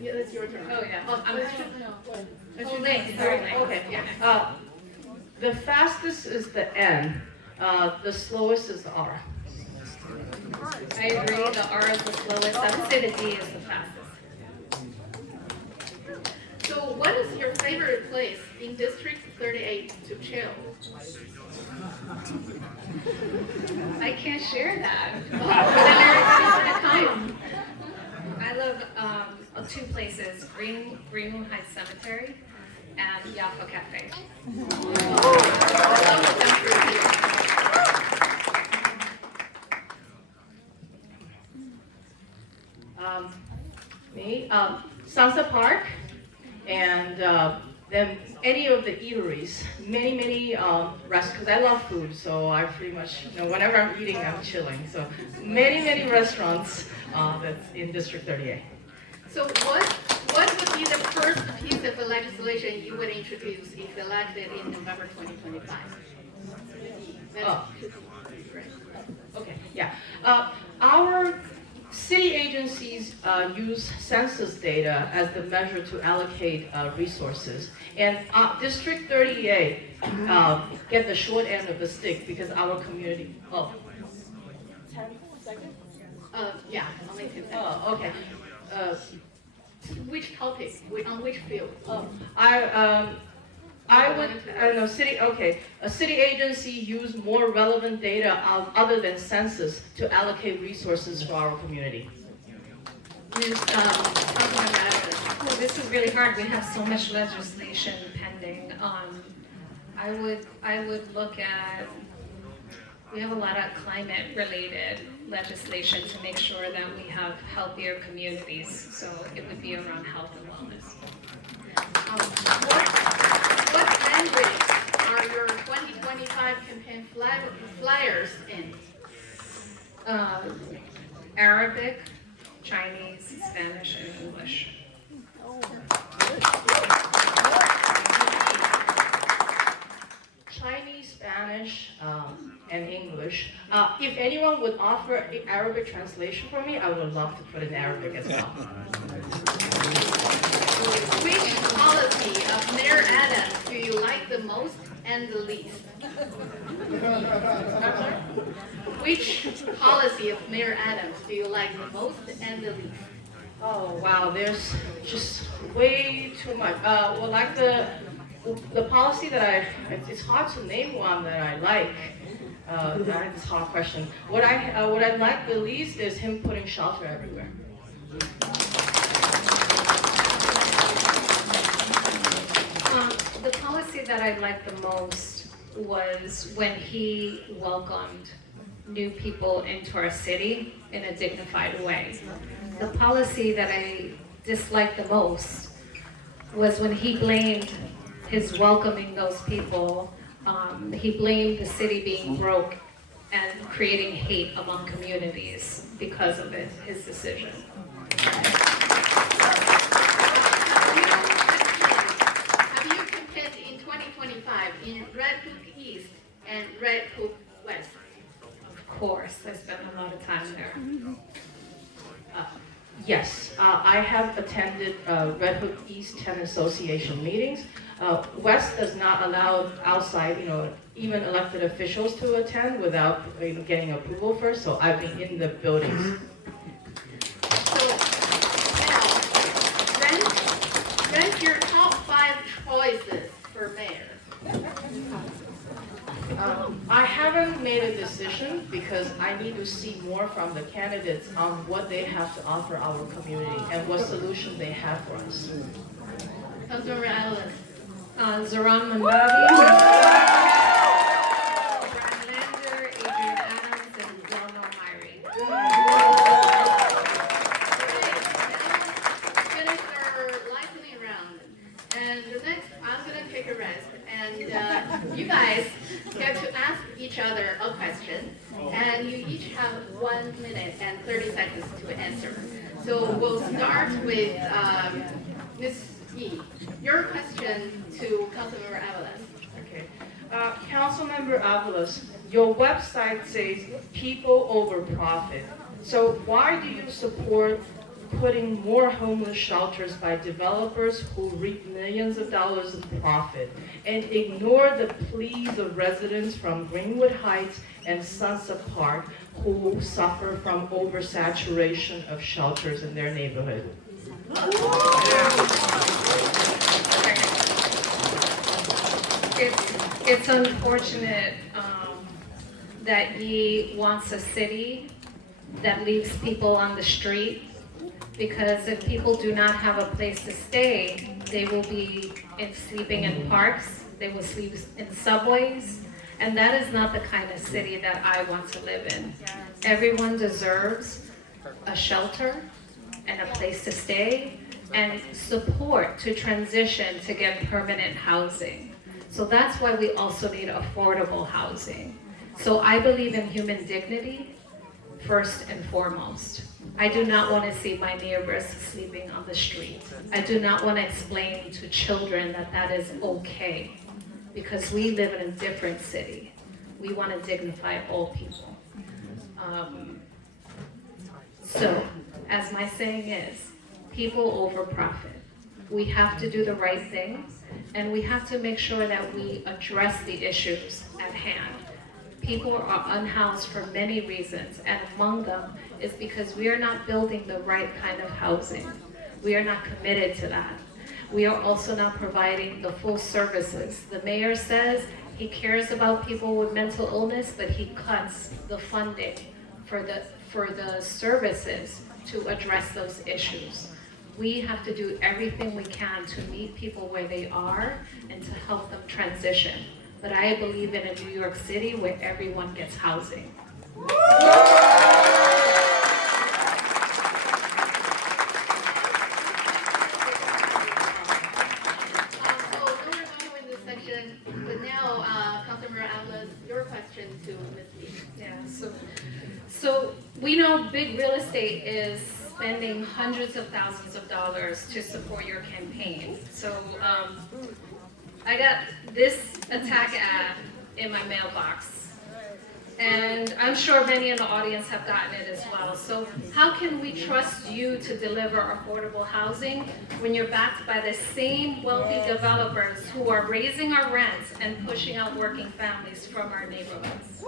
Yeah, that's your turn. Oh, yeah. It's your Ling, sorry, Ling. Okay. Yeah. The fastest is the N. The slowest is the R. I agree, the R is the slowest, I would say the D is the fastest. So, what is your favorite place in District 38 to chill? I can't share that. But then everybody's gonna come. I love two places, Greenwood Heights Cemetery and Yaffa Cafe. I love the temperature here. Sunset Park, and then any of the eateries, many restaurants, because I love food, so I pretty much, whenever I'm eating, I'm chilling. So many restaurants that's in District 38. So what would be the first piece of legislation you would introduce if elected in November 2025? Oh. Okay, yeah. Our city agencies use census data as the measure to allocate resources. And District 38 get the short end of the stick because our community, 10 seconds? Yeah, only 10 seconds. oh, okay. Which topic? On which field? I would, a city agency use more relevant data other than census to allocate resources for our community. Councilmember Aviles. Oh, this is really hard, we have so much legislation pending. I would look at, we have a lot of climate related legislation to make sure that we have healthier communities, so it would be around health and wellness. What language are your 2025 campaign flyers in? Arabic, Chinese, Spanish, and English. Chinese, Spanish, and English. If anyone would offer an Arabic translation for me, I would love to put in Arabic as well. Which policy of Mayor Adams do you like the most and the least? Which policy of Mayor Adams do you like the most and the least? Oh wow, there's just way too much. Well, like the policy that it's hard to name one that I like. That's a hard question. What I like the least is him putting shelter everywhere. The policy that I liked the most was when he welcomed new people into our city in a dignified way. The policy that I disliked the most was when he blamed his welcoming those people, he blamed the city being broke and creating hate among communities because of it, his decision. Have you campaigned in 2025 and Red Hook West? Of course, I spent a lot of time there. Yes, I have attended Red Hook East Tenant Association meetings. West does not allow outside, even elected officials to attend without getting approval first, so I've been in the buildings. So now, rank your top 5 choices for mayor. I haven't made a decision because I need to see more from the candidates on what they have to offer our community and what solution they have for us. Councilmember Aviles. Zoran Mandavi, Brian Lander, Adrian Adams, and Donald Myrie. Finish our lightning round. And the next, I'm gonna take a rest. And you guys get to ask each other a question. And you each have 1 minute and 30 seconds to answer. So we'll start with Ms. Yi. Your question to Councilmember Aviles. Okay. Councilmember Aviles, your website says people over profit. So why do you support putting more homeless shelters by developers who reap millions of dollars in profit and ignore the pleas of residents from Greenwood Heights and Sunset Park who suffer from oversaturation of shelters in their neighborhood? It's unfortunate that Yi wants a city that leaves people on the street, because if people do not have a place to stay, they will be sleeping in parks, they will sleep in subways, and that is not the kind of city that I want to live in. Everyone deserves a shelter and a place to stay and support to transition to get permanent housing. So that's why we also need affordable housing. So I believe in human dignity first and foremost. I do not want to see my neighbors sleeping on the street. I do not want to explain to children that that is okay, because we live in a different city. We want to dignify all people. So, as my saying is, people over profit. We have to do the right thing, and we have to make sure that we address the issues at hand. People are unhoused for many reasons, and among them is because we are not building the right kind of housing. We are not committed to that. We are also not providing the full services. The mayor says he cares about people with mental illness, but he cuts the funding for the services to address those issues. We have to do everything we can to meet people where they are and to help them transition. But I believe in a New York City where everyone gets housing. So we're done with this section, but now, Councilmember Aviles, your question to Ms. Lee. Yeah, so we know big real estate is spending hundreds of thousands of dollars to support your campaign. So I got this attack ad in my mailbox, and I'm sure many in the audience have gotten it as well. So how can we trust you to deliver affordable housing when you're backed by the same wealthy developers who are raising our rents and pushing out working families from our neighborhoods?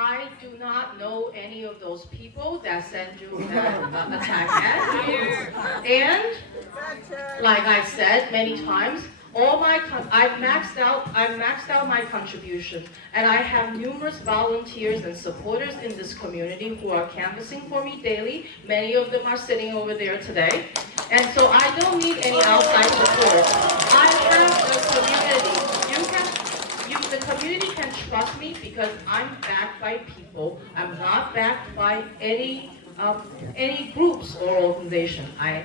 I do not know any of those people that send you that attack ad. And like I've said many times, I've maxed out my contribution, and I have numerous volunteers and supporters in this community who are canvassing for me daily. Many of them are sitting over there today, and so I don't need any outside support. I have a community. The community can trust me because I'm backed by people. I'm not backed by any groups or organization. I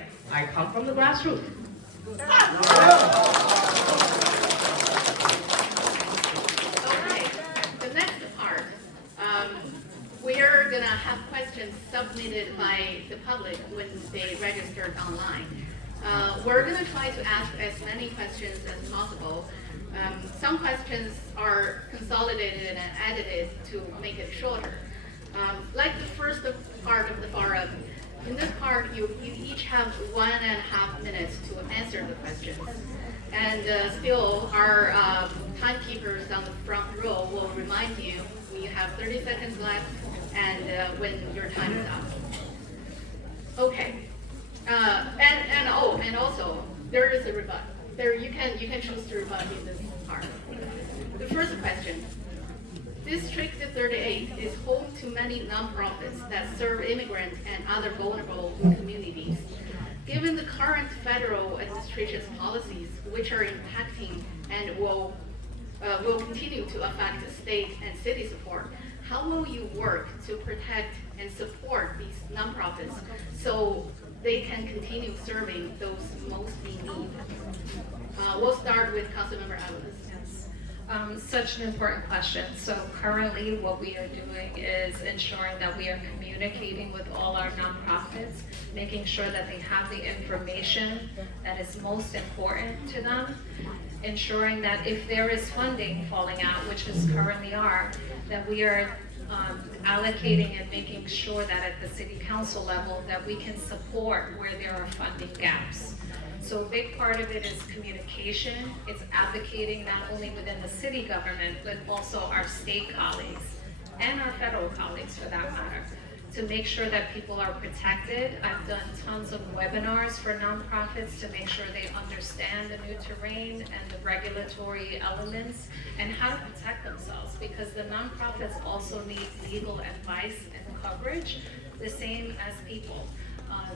come from the grassroots. Okay, the next part, we're gonna have questions submitted by the public when they registered online. We're going to try to ask as many questions as possible. Some questions are consolidated and edited to make it shorter. Like the first part of the forum, in this part, you each have 1.5 minutes to answer the questions. And still, our timekeepers on the front row will remind you when you have 30 seconds left and when your time is up. Okay. And also, there is a rebut. You can choose to rebut in this part. The first question. District 38 is home to many nonprofits that serve immigrants and other vulnerable communities. Given the current federal administration's policies, which are impacting and will continue to affect state and city support, how will you work to protect and support these nonprofits so they can continue serving those most in need? We'll start with Councilmember Aviles. Such an important question. So currently what we are doing is ensuring that we are communicating with all our nonprofits, making sure that they have the information that is most important to them, ensuring that if there is funding falling out, which is currently are, that we are allocating and making sure that at the city council level that we can support where there are funding gaps. So a big part of it is communication. It's advocating not only within the city government, but also our state colleagues and our federal colleagues for that matter, to make sure that people are protected. I've done tons of webinars for nonprofits to make sure they understand the new terrain and the regulatory elements and how to protect themselves, because the nonprofits also need legal advice and coverage, the same as people.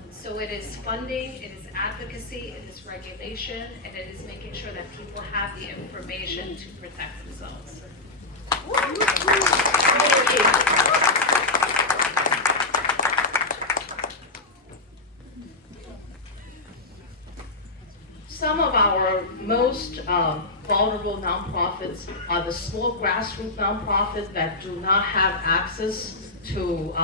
So it is funding, it is advocacy, it is regulation, and it is making sure that people have the information to protect themselves. Some of our most vulnerable nonprofits are the small grassroots nonprofits that do not have access to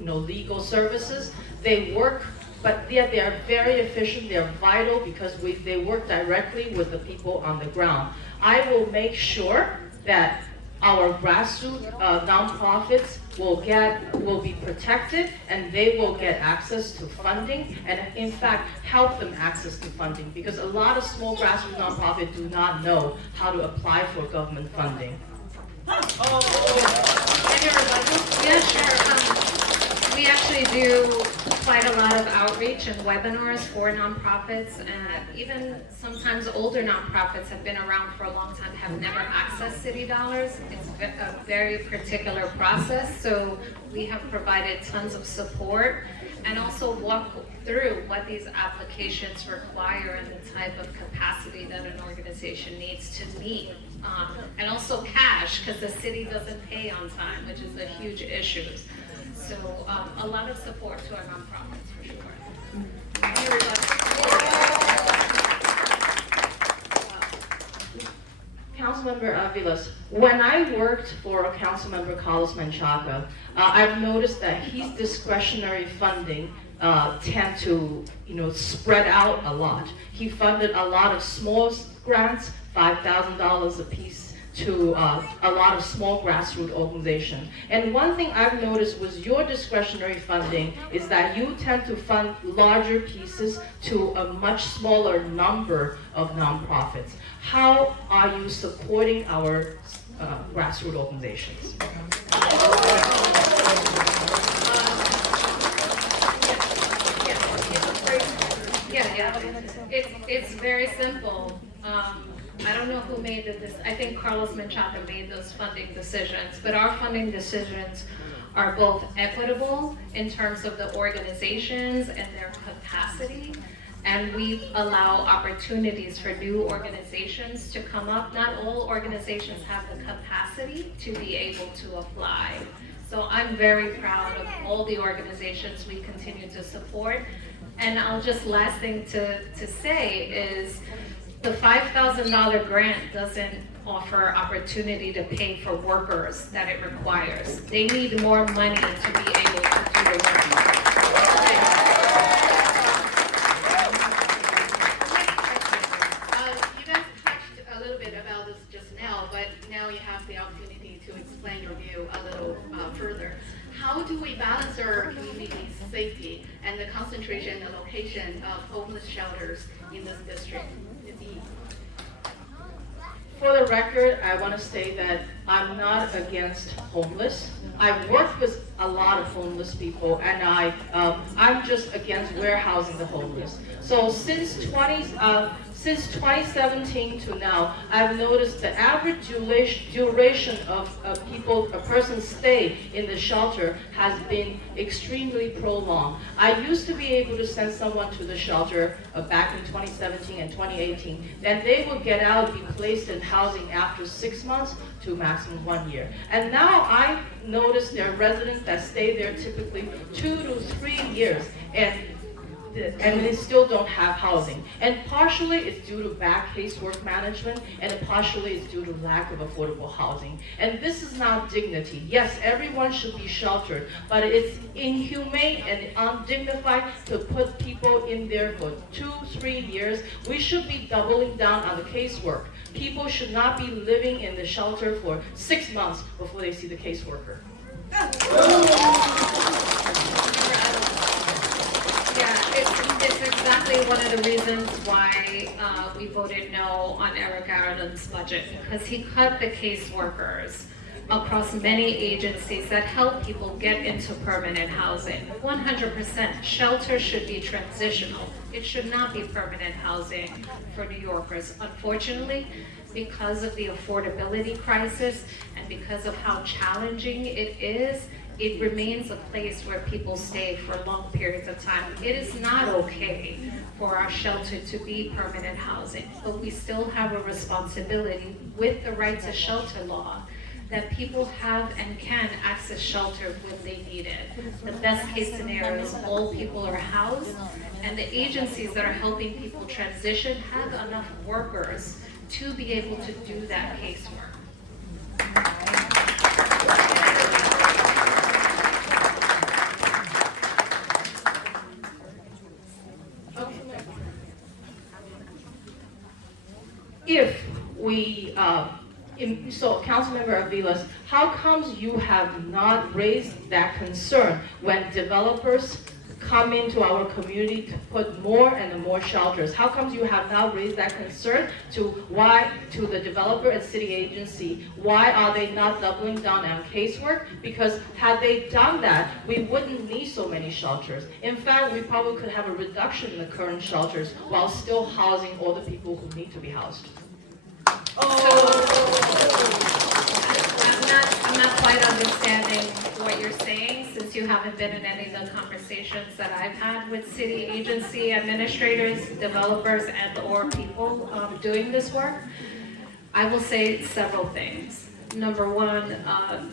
legal services. They work, but yet they are very efficient. They are vital because they work directly with the people on the ground. I will make sure that our grassroots nonprofits will be protected, and they will get access to funding, and in fact help them access to funding, because a lot of small grassroots nonprofits do not know how to apply for government funding. Yeah, sure. We actually do quite a lot of outreach and webinars for nonprofits, and even sometimes older nonprofits have been around for a long time, have never accessed city dollars. It's a very particular process, so we have provided tons of support and also walk through what these applications require and the type of capacity that an organization needs to meet. And also cash, because the city doesn't pay on time, which is a huge issue. So a lot of support to our nonprofits for sure. Councilmember Aviles, when I worked for Councilmember Carlos Menchaca, I've noticed that his discretionary funding tend to spread out a lot. He funded a lot of small grants, $5,000 a piece, to a lot of small grassroots organizations. And one thing I've noticed was your discretionary funding is that you tend to fund larger pieces to a much smaller number of nonprofits. How are you supporting our grassroots organizations? It's very simple. I don't know who made this. I think Carlos Menchaca made those funding decisions, but our funding decisions are both equitable in terms of the organizations and their capacity, and we allow opportunities for new organizations to come up. Not all organizations have the capacity to be able to apply. So I'm very proud of all the organizations we continue to support. And last thing to say is, The $5,000 grant doesn't offer opportunity to pay for workers that it requires. They need more money to be able to do the work. You guys touched a little bit about this just now, but now you have the opportunity to explain your view a little further. How do we balance our community's safety and the concentration and location of homeless shelters in this district? For the record, I want to say that I'm not against homeless. I've worked with a lot of homeless people, and I'm just against warehousing the homeless. So since 2017 to now, I've noticed the average duration of a person's stay in the shelter has been extremely prolonged. I used to be able to send someone to the shelter back in 2017 and 2018, and they would get out and be placed in housing after 6 months to maximum 1 year. And now I've noticed there are residents that stay there typically 2 to 3 years, and they still don't have housing. And partially it's due to bad casework management, and partially it's due to lack of affordable housing. And this is not dignity. Yes, everyone should be sheltered, but it's inhumane and undignified to put people in there for 2, 3 years. We should be doubling down on the casework. People should not be living in the shelter for 6 months before they see the caseworker. It's exactly one of the reasons why we voted no on Eric Ireland's budget, because he cut the caseworkers across many agencies that help people get into permanent housing. 100%, shelter should be transitional. It should not be permanent housing for New Yorkers. Unfortunately, because of the affordability crisis and because of how challenging it is, it remains a place where people stay for long periods of time. It is not okay for our shelter to be permanent housing, but we still have a responsibility with the right to shelter law that people have and can access shelter when they need it. The best case scenario is all people are housed, and the agencies that are helping people transition have enough workers to be able to do that casework. If we, so Councilmember Aviles, how comes you have not raised that concern when developers come into our community to put more and more shelters? How comes you have not raised that concern to the developer and city agency? Why are they not doubling down on casework? Because had they done that, we wouldn't need so many shelters. In fact, we probably could have a reduction in the current shelters while still housing all the people who need to be housed. I'm not quite understanding what you're saying, since you haven't been in any of the conversations that I've had with city agency administrators, developers, and/or people doing this work. I will say several things. Number one,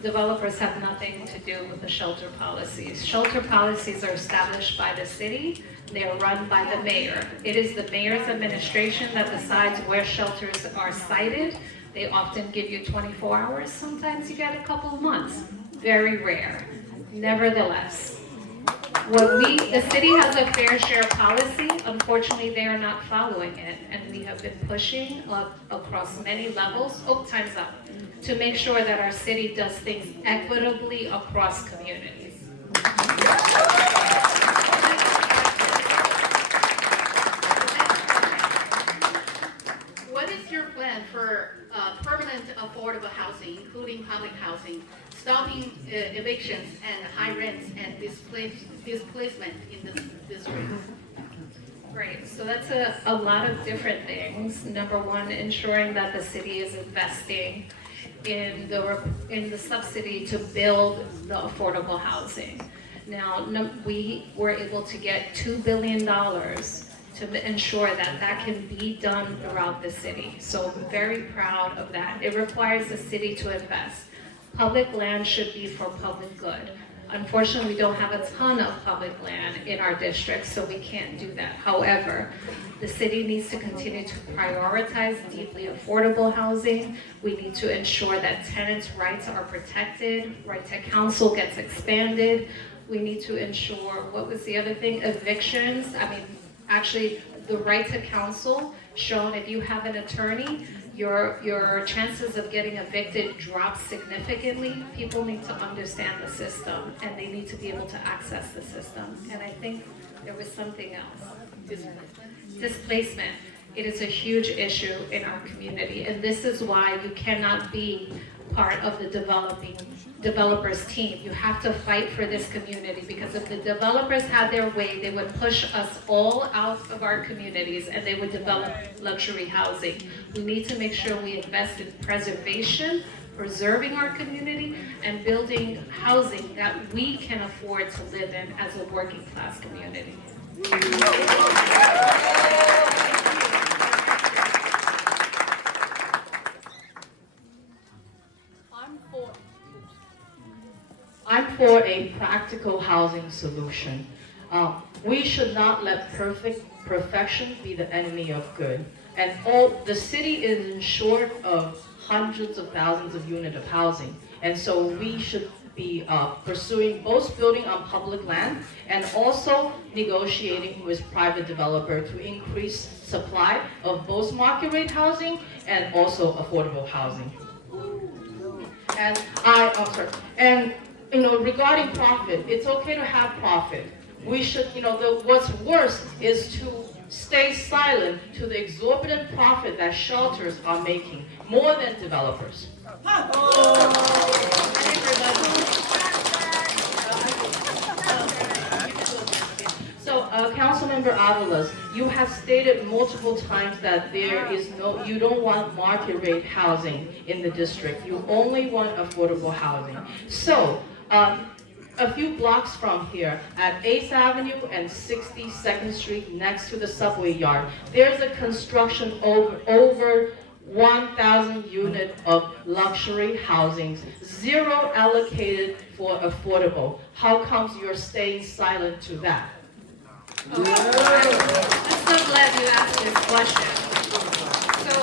developers have nothing to do with the shelter policies. Shelter policies are established by the city. They are run by the mayor. It is the mayor's administration that decides where shelters are sited. They often give you 24 hours. Sometimes you get a couple of months. Very rare. Nevertheless, the city has a fair share policy. Unfortunately, they are not following it, and we have been pushing across many levels. Time's up. To make sure that our city does things equitably across communities. What is your plan for permanent affordable housing, including public housing, stopping evictions and high rents and displacement in this district? Great, so that's a lot of different things. Number one, ensuring that the city is investing in the subsidy to build the affordable housing. Now, we were able to get $2 billion to ensure that that can be done throughout the city. So I'm very proud of that. It requires the city to invest. Public land should be for public good. Unfortunately, we don't have a ton of public land in our district, so we can't do that. However, the city needs to continue to prioritize deeply affordable housing. We need to ensure that tenants' rights are protected, right to counsel gets expanded. We need to ensure, what was the other thing? Evictions. I mean, actually, the right to counsel, shown if you have an attorney, your chances of getting evicted drop significantly. People need to understand the system, and they need to be able to access the system. And I think there was something else. Displacement. It is a huge issue in our community, and this is why you cannot be part of the developers team. You have to fight for this community, because if the developers had their way, they would push us all out of our communities and they would develop luxury housing. We need to make sure we invest in preservation, preserving our community, and building housing that we can afford to live in as a working class community. I'm for a practical housing solution. We should not let perfection be the enemy of good. And the city is short of hundreds of thousands of units of housing. And so we should be pursuing both building on public land and also negotiating with private developer to increase supply of both market rate housing and also affordable housing. And regarding profit, it's okay to have profit. We should, what's worse is to stay silent to the exorbitant profit that shelters are making, more than developers. So, Councilmember Aviles, you have stated multiple times that you don't want market rate housing in the district. You only want affordable housing. So, a few blocks from here, at 8th Avenue and 62nd Street, next to the subway yard, there's a construction over 1,000 units of luxury housing, 0 allocated for affordable. How comes you're staying silent to that? Oh, I'm so glad you asked this question. So,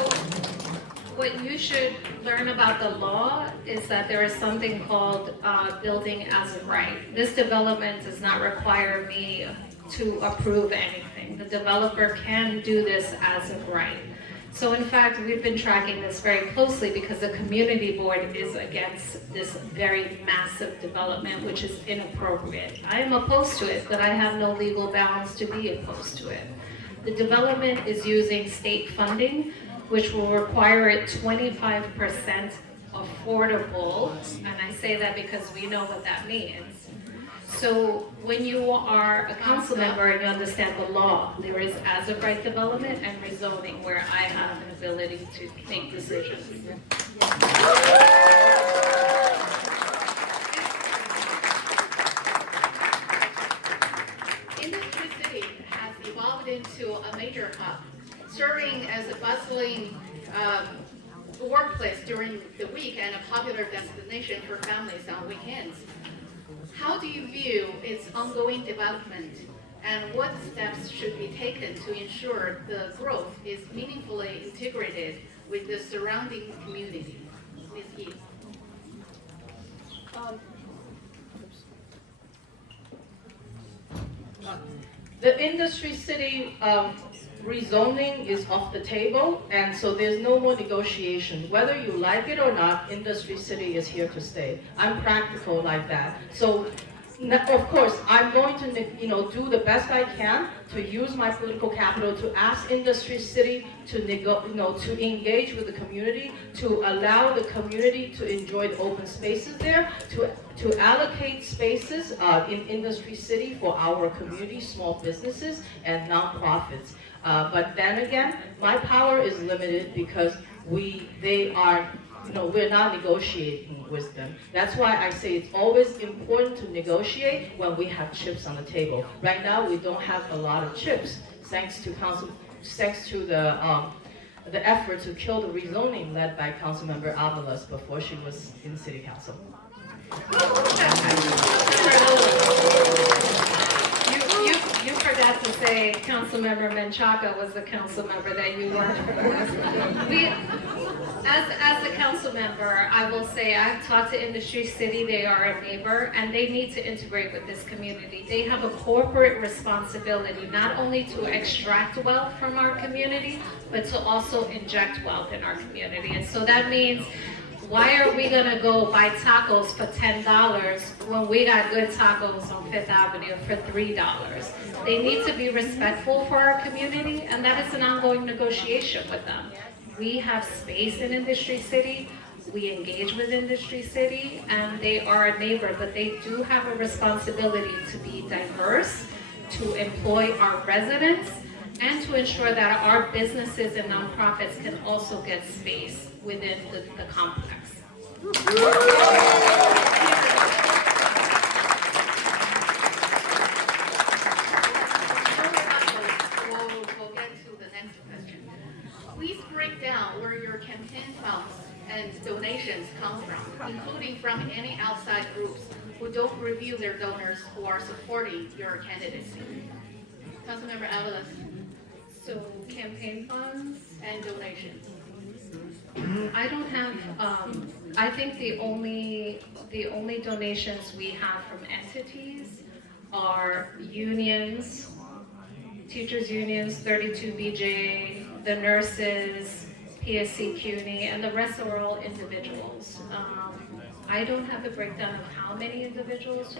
what you should learn about the law is that there is something called building as of right. This development does not require me to approve anything. The developer can do this as of right. So in fact, we've been tracking this very closely because the community board is against this very massive development, which is inappropriate. I am opposed to it, but I have no legal bounds to be opposed to it. The development is using state funding, which will require it 25% affordable, and I say that because we know what that means. So when you are a council member and you understand the law, there is as of right development and rezoning where I have an ability to make decisions. Industry City has evolved into a major hub, serving as a bustling workplace during the week and a popular destination for families on weekends. How do you view its ongoing development, and what steps should be taken to ensure the growth is meaningfully integrated with the surrounding community? Ms. Yi. The Industry City rezoning is off the table, and so there's no more negotiation. Whether you like it or not, Industry City is here to stay. I'm practical like that. So, of course, I'm going to, do the best I can to use my political capital to ask Industry City to to engage with the community, to allow the community to enjoy the open spaces there, to allocate spaces in Industry City for our community, small businesses, and nonprofits. But then again, my power is limited because we're not negotiating with them. That's why I say it's always important to negotiate when we have chips on the table. Right now, we don't have a lot of chips, thanks to the the effort to kill the rezoning led by Councilmember Aviles before she was in City Council. You forgot to say Councilmember Menchaca was the council member that you worked for. As a council member, I will say I've talked to Industry City. They are a neighbor, and they need to integrate with this community. They have a corporate responsibility not only to extract wealth from our community, but to also inject wealth in our community. And so that means, why are we gonna go buy tacos for $10 when we got good tacos on Fifth Avenue for $3? They need to be respectful for our community, and that is an ongoing negotiation with them. We have space in Industry City, we engage with Industry City, and they are a neighbor, but they do have a responsibility to be diverse, to employ our residents, and to ensure that our businesses and nonprofits can also get space within the complex. We'll get to the next question. Please break down where your campaign funds and donations come from, including from any outside groups who don't review their donors who are supporting your candidacy. Councilmember Aviles. So campaign funds, And donations. I don't have, I think the only donations we have from entities are unions, teachers unions, 32BJ, the nurses, PSC CUNY, and the rest are all individuals. I don't have the breakdown of how many individuals.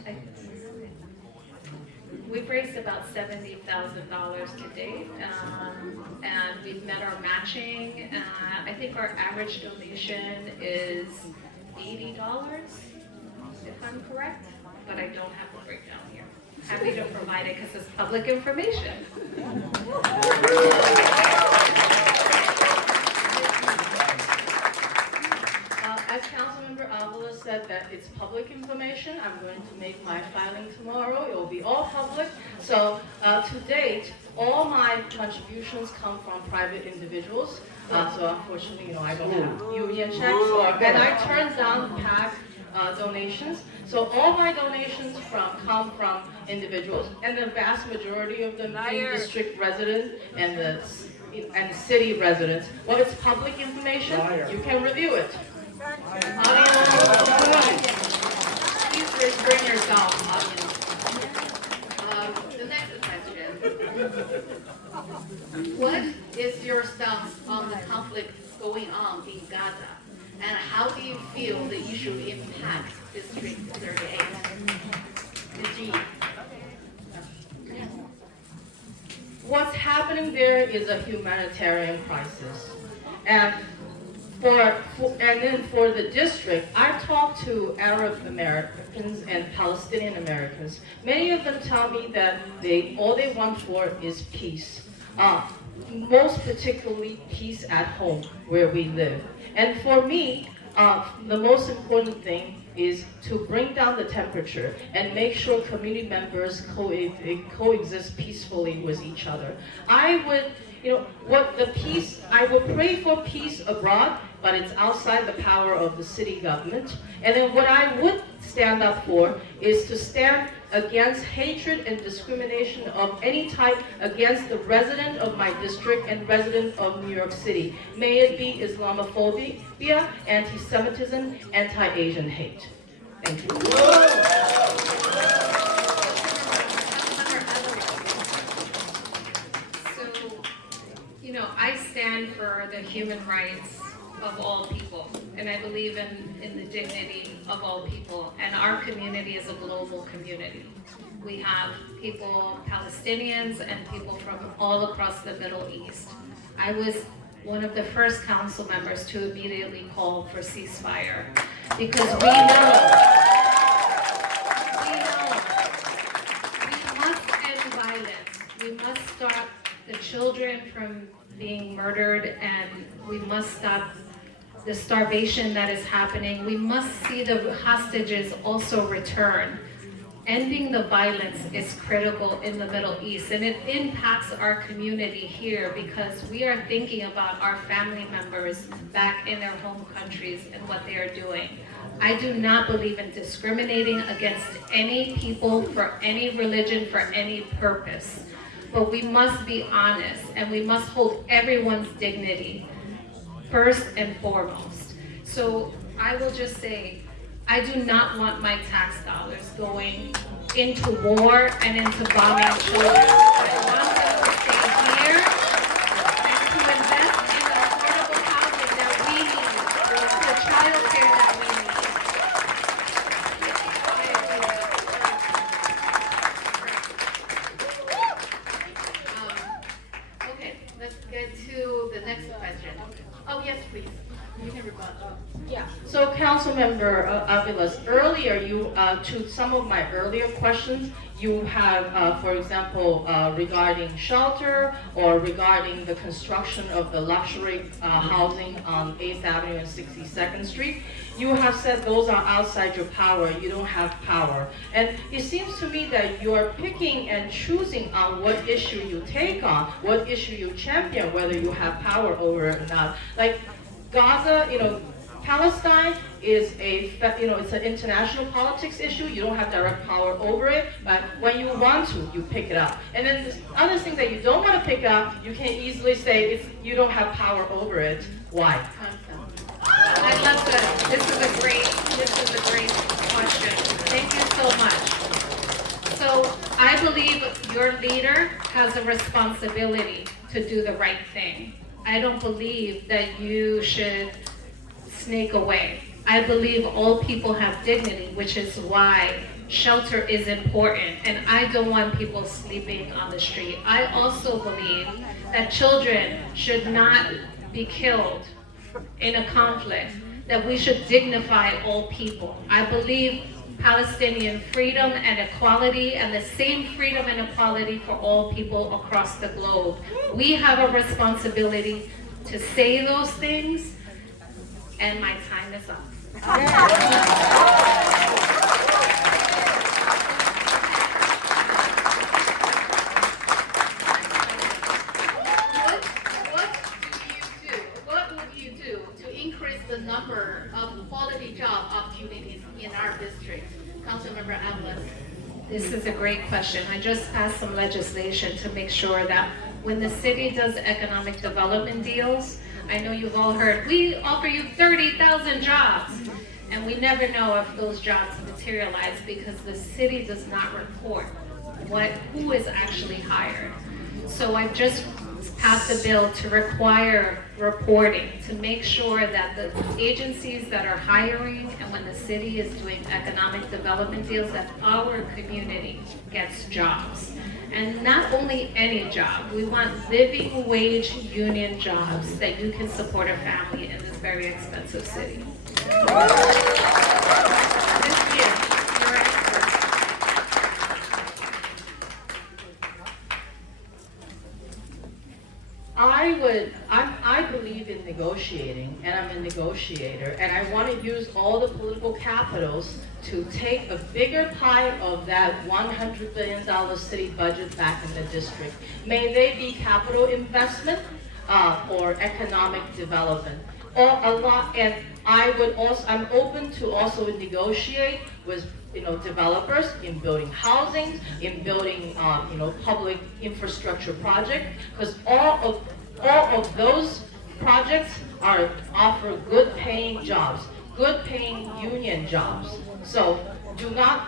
We've raised about $70,000 to date, and we've met our matching. I think our average donation is $80, if I'm correct, but I don't have the breakdown here. Happy to provide it because it's public information. As Councilmember Aviles said that it's public information, I'm going to make my filing tomorrow. It will be all public. So to date, all my contributions come from private individuals. So unfortunately, I don't have union checks, and I turned down PAC donations. So all my donations come from individuals, and the vast majority of them being district residents and the city residents. Well, it's public information. You can review it. Please restrain yourself, audience. The next question. What is your stance on the conflict going on in Gaza? And how do you feel the issue impacts District 38? G. What's happening there is a humanitarian crisis. And then for the district, I talked to Arab Americans and Palestinian Americans. Many of them tell me that all they want for is peace. Most particularly peace at home where we live. And for me, the most important thing is to bring down the temperature and make sure community members coexist peacefully with each other. I would pray for peace abroad, but it's outside the power of the city government. And then what I would stand up for is to stand against hatred and discrimination of any type against the resident of my district and resident of New York City. May it be Islamophobia, anti-Semitism, anti-Asian hate. Thank you. So, I stand for the human rights of all people, and I believe in the dignity of all people, and our community is a global community. We have people, Palestinians, and people from all across the Middle East. I was one of the first council members to immediately call for ceasefire, because we know we must end violence. We must stop the children from being murdered, and we must stop the starvation that is happening. We must see the hostages also return. ending the violence is critical in the Middle East, and it impacts our community here because we are thinking about our family members back in their home countries and what they are doing. I do not believe in discriminating against any people for any religion, for any purpose. But we must be honest, and we must hold everyone's dignity first and foremost. So I will just say, I do not want my tax dollars going into war and into bombing children. I want them to stay here and to invest in the affordable housing that we need, the child care that we need. Okay, let's get to the next question. Oh, yes, please. You can rebut. Yeah. So Councilmember Aviles, earlier to some of my earlier questions, you have, for example, regarding shelter or regarding the construction of the luxury housing on 8th Avenue and 62nd Street, you have said those are outside your power, you don't have power. And it seems to me that you are picking and choosing on what issue you take on, what issue you champion, whether you have power over it or not. Like Gaza, Palestine is it's an international politics issue. You don't have direct power over it, but when you want to, you pick it up. And then the other things that you don't want to pick up, you can easily say you don't have power over it. Why? I love that. This is a great question. Thank you so much. So I believe your leader has a responsibility to do the right thing. I don't believe that you should snake away. I believe all people have dignity, which is why shelter is important, and I don't want people sleeping on the street. I also believe that children should not be killed in a conflict, that we should dignify all people. I believe Palestinian freedom and equality, and the same freedom and equality for all people across the globe. We have a responsibility to say those things, and my time is up. What would you do to increase the number of quality job opportunities in our district? Councilmember Aviles. This is a great question. I just passed some legislation to make sure that when the city does economic development deals, I know you've all heard, we offer you 30,000 jobs. And we never know if those jobs materialize because the city does not report who is actually hired. So I've just passed a bill to require reporting to make sure that the agencies that are hiring and when the city is doing economic development deals, that our community gets jobs. And not only any job, we want living wage union jobs that you can support a family in this very expensive city. This year, you're expert. I believe in negotiating, and I'm a negotiator, and I want to use all the political capitals to take a bigger pie of that $100 billion city budget back in the district. May they be capital investment or economic development, or a lot. And I'm open to also negotiate with developers in building housing, in building public infrastructure projects, because all of those projects offer good paying jobs, good paying union jobs. So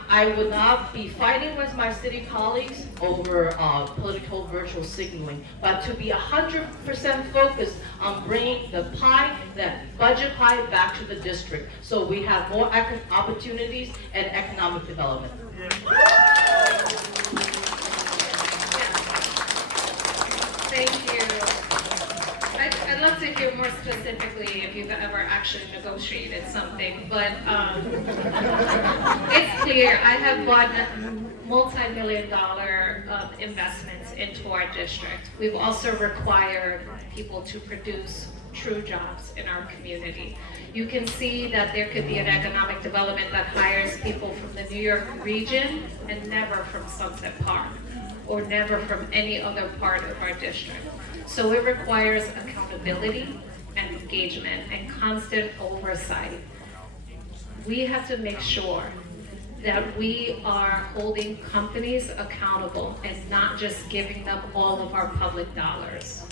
I would not be fighting with my city colleagues over political virtual signaling, but to be 100% focused on bringing the budget pie back to the district so we have more opportunities and economic development. Thank you. I'd love to hear more specifically if you've ever actually negotiated something, but it's clear. I have bought multi-million-dollar investments into our district. We've also required people to produce true jobs in our community. You can see that there could be an economic development that hires people from the New York region and never from Sunset Park, or never from any other part of our district. So it requires accountability and engagement and constant oversight. We have to make sure that we are holding companies accountable and not just giving them all of our public dollars.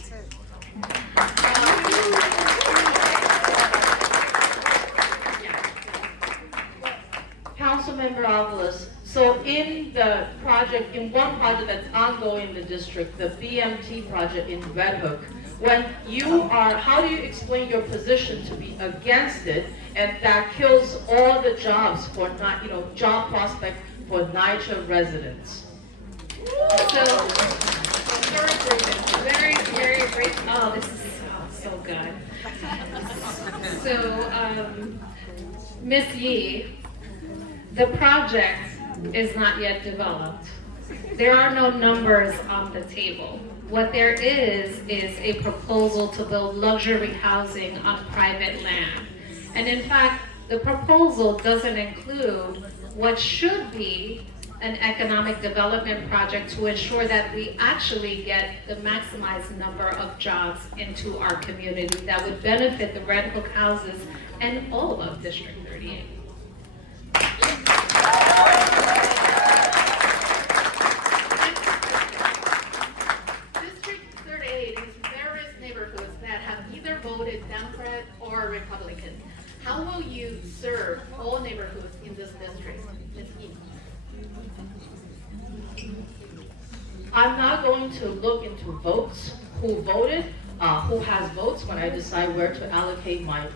Councilmember Aviles, so in the project, in one project that's ongoing in the district, the BMT project in Red Hook, when you are, how do you explain your position to be against it, and that kills all the jobs for not, job prospect for NYCHA residents? So, very, very great. Oh, this is so good. So, Ms. Yee, the project is not yet developed. There are no numbers on the table. What there is a proposal to build luxury housing on private land. And in fact, the proposal doesn't include what should be an economic development project to ensure that we actually get the maximized number of jobs into our community that would benefit the Red Hook houses and all of District 38. District 38 is various neighborhoods that have either voted Democrat or Republican. How will you serve all neighborhoods in this district, Ms. Yee? I'm not going to look into votes, who voted, who has votes when I decide where to allocate my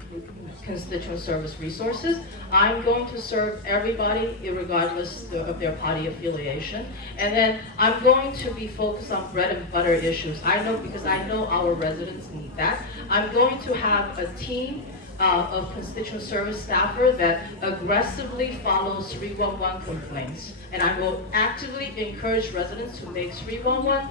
constituent service resources. I'm going to serve everybody regardless of their party affiliation. And then I'm going to be focused on bread and butter issues. I know, because I know our residents need that. I'm going to have a team of constituent service staffer that aggressively follows 311 complaints. And I will actively encourage residents to make 311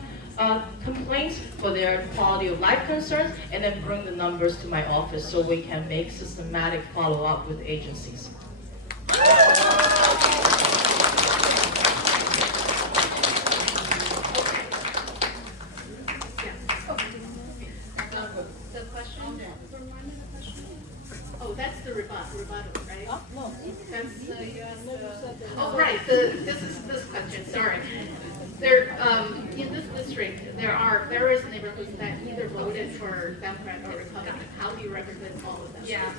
complaints for their quality of life concerns, and then bring the numbers to my office so we can make systematic follow-up with agencies. The question? Oh, that's the rebuttal, right? No. That's oh, right, this question, sorry. There, in this district, there are various neighborhoods that either voted for Democrat or Republican. How do you represent all of them? Yeah.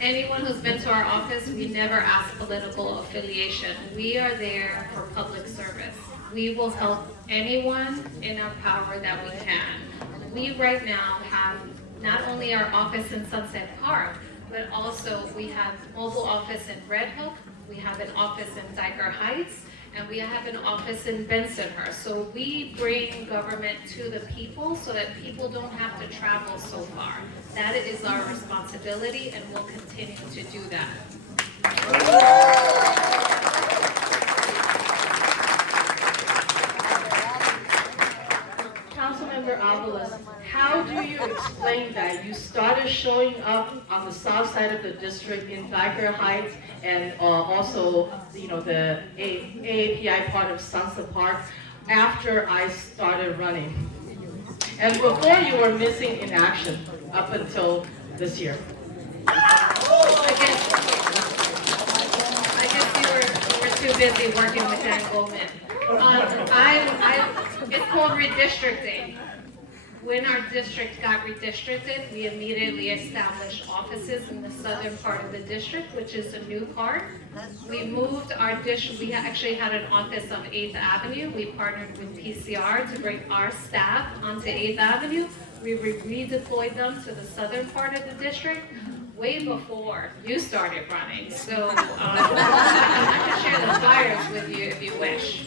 Anyone who's been to our office, we never ask political affiliation. We are there for public service. We will help anyone in our power that we can. We right now have not only our office in Sunset Park, but also we have mobile office in Red Hook, we have an office in Dyker Heights, and we have an office in Bensonhurst. So we bring government to the people so that people don't have to travel so far. That is our responsibility, and we'll continue to do that. Councilmember Aviles, how do you explain that you started showing up on the south side of the district in Dyker Heights and also, the AAPI part of Sunset Park after I started running? And before you were missing in action up until this year. I guess you were too busy working with Dan Goldman. It's called redistricting. When our district got redistricted, we immediately established offices in the southern part of the district, which is a new part. We moved our district, we actually had an office on 8th Avenue. We partnered with PCR to bring our staff onto 8th Avenue. We redeployed them to the southern part of the district way before you started running. So I can share the flyers with you if you wish.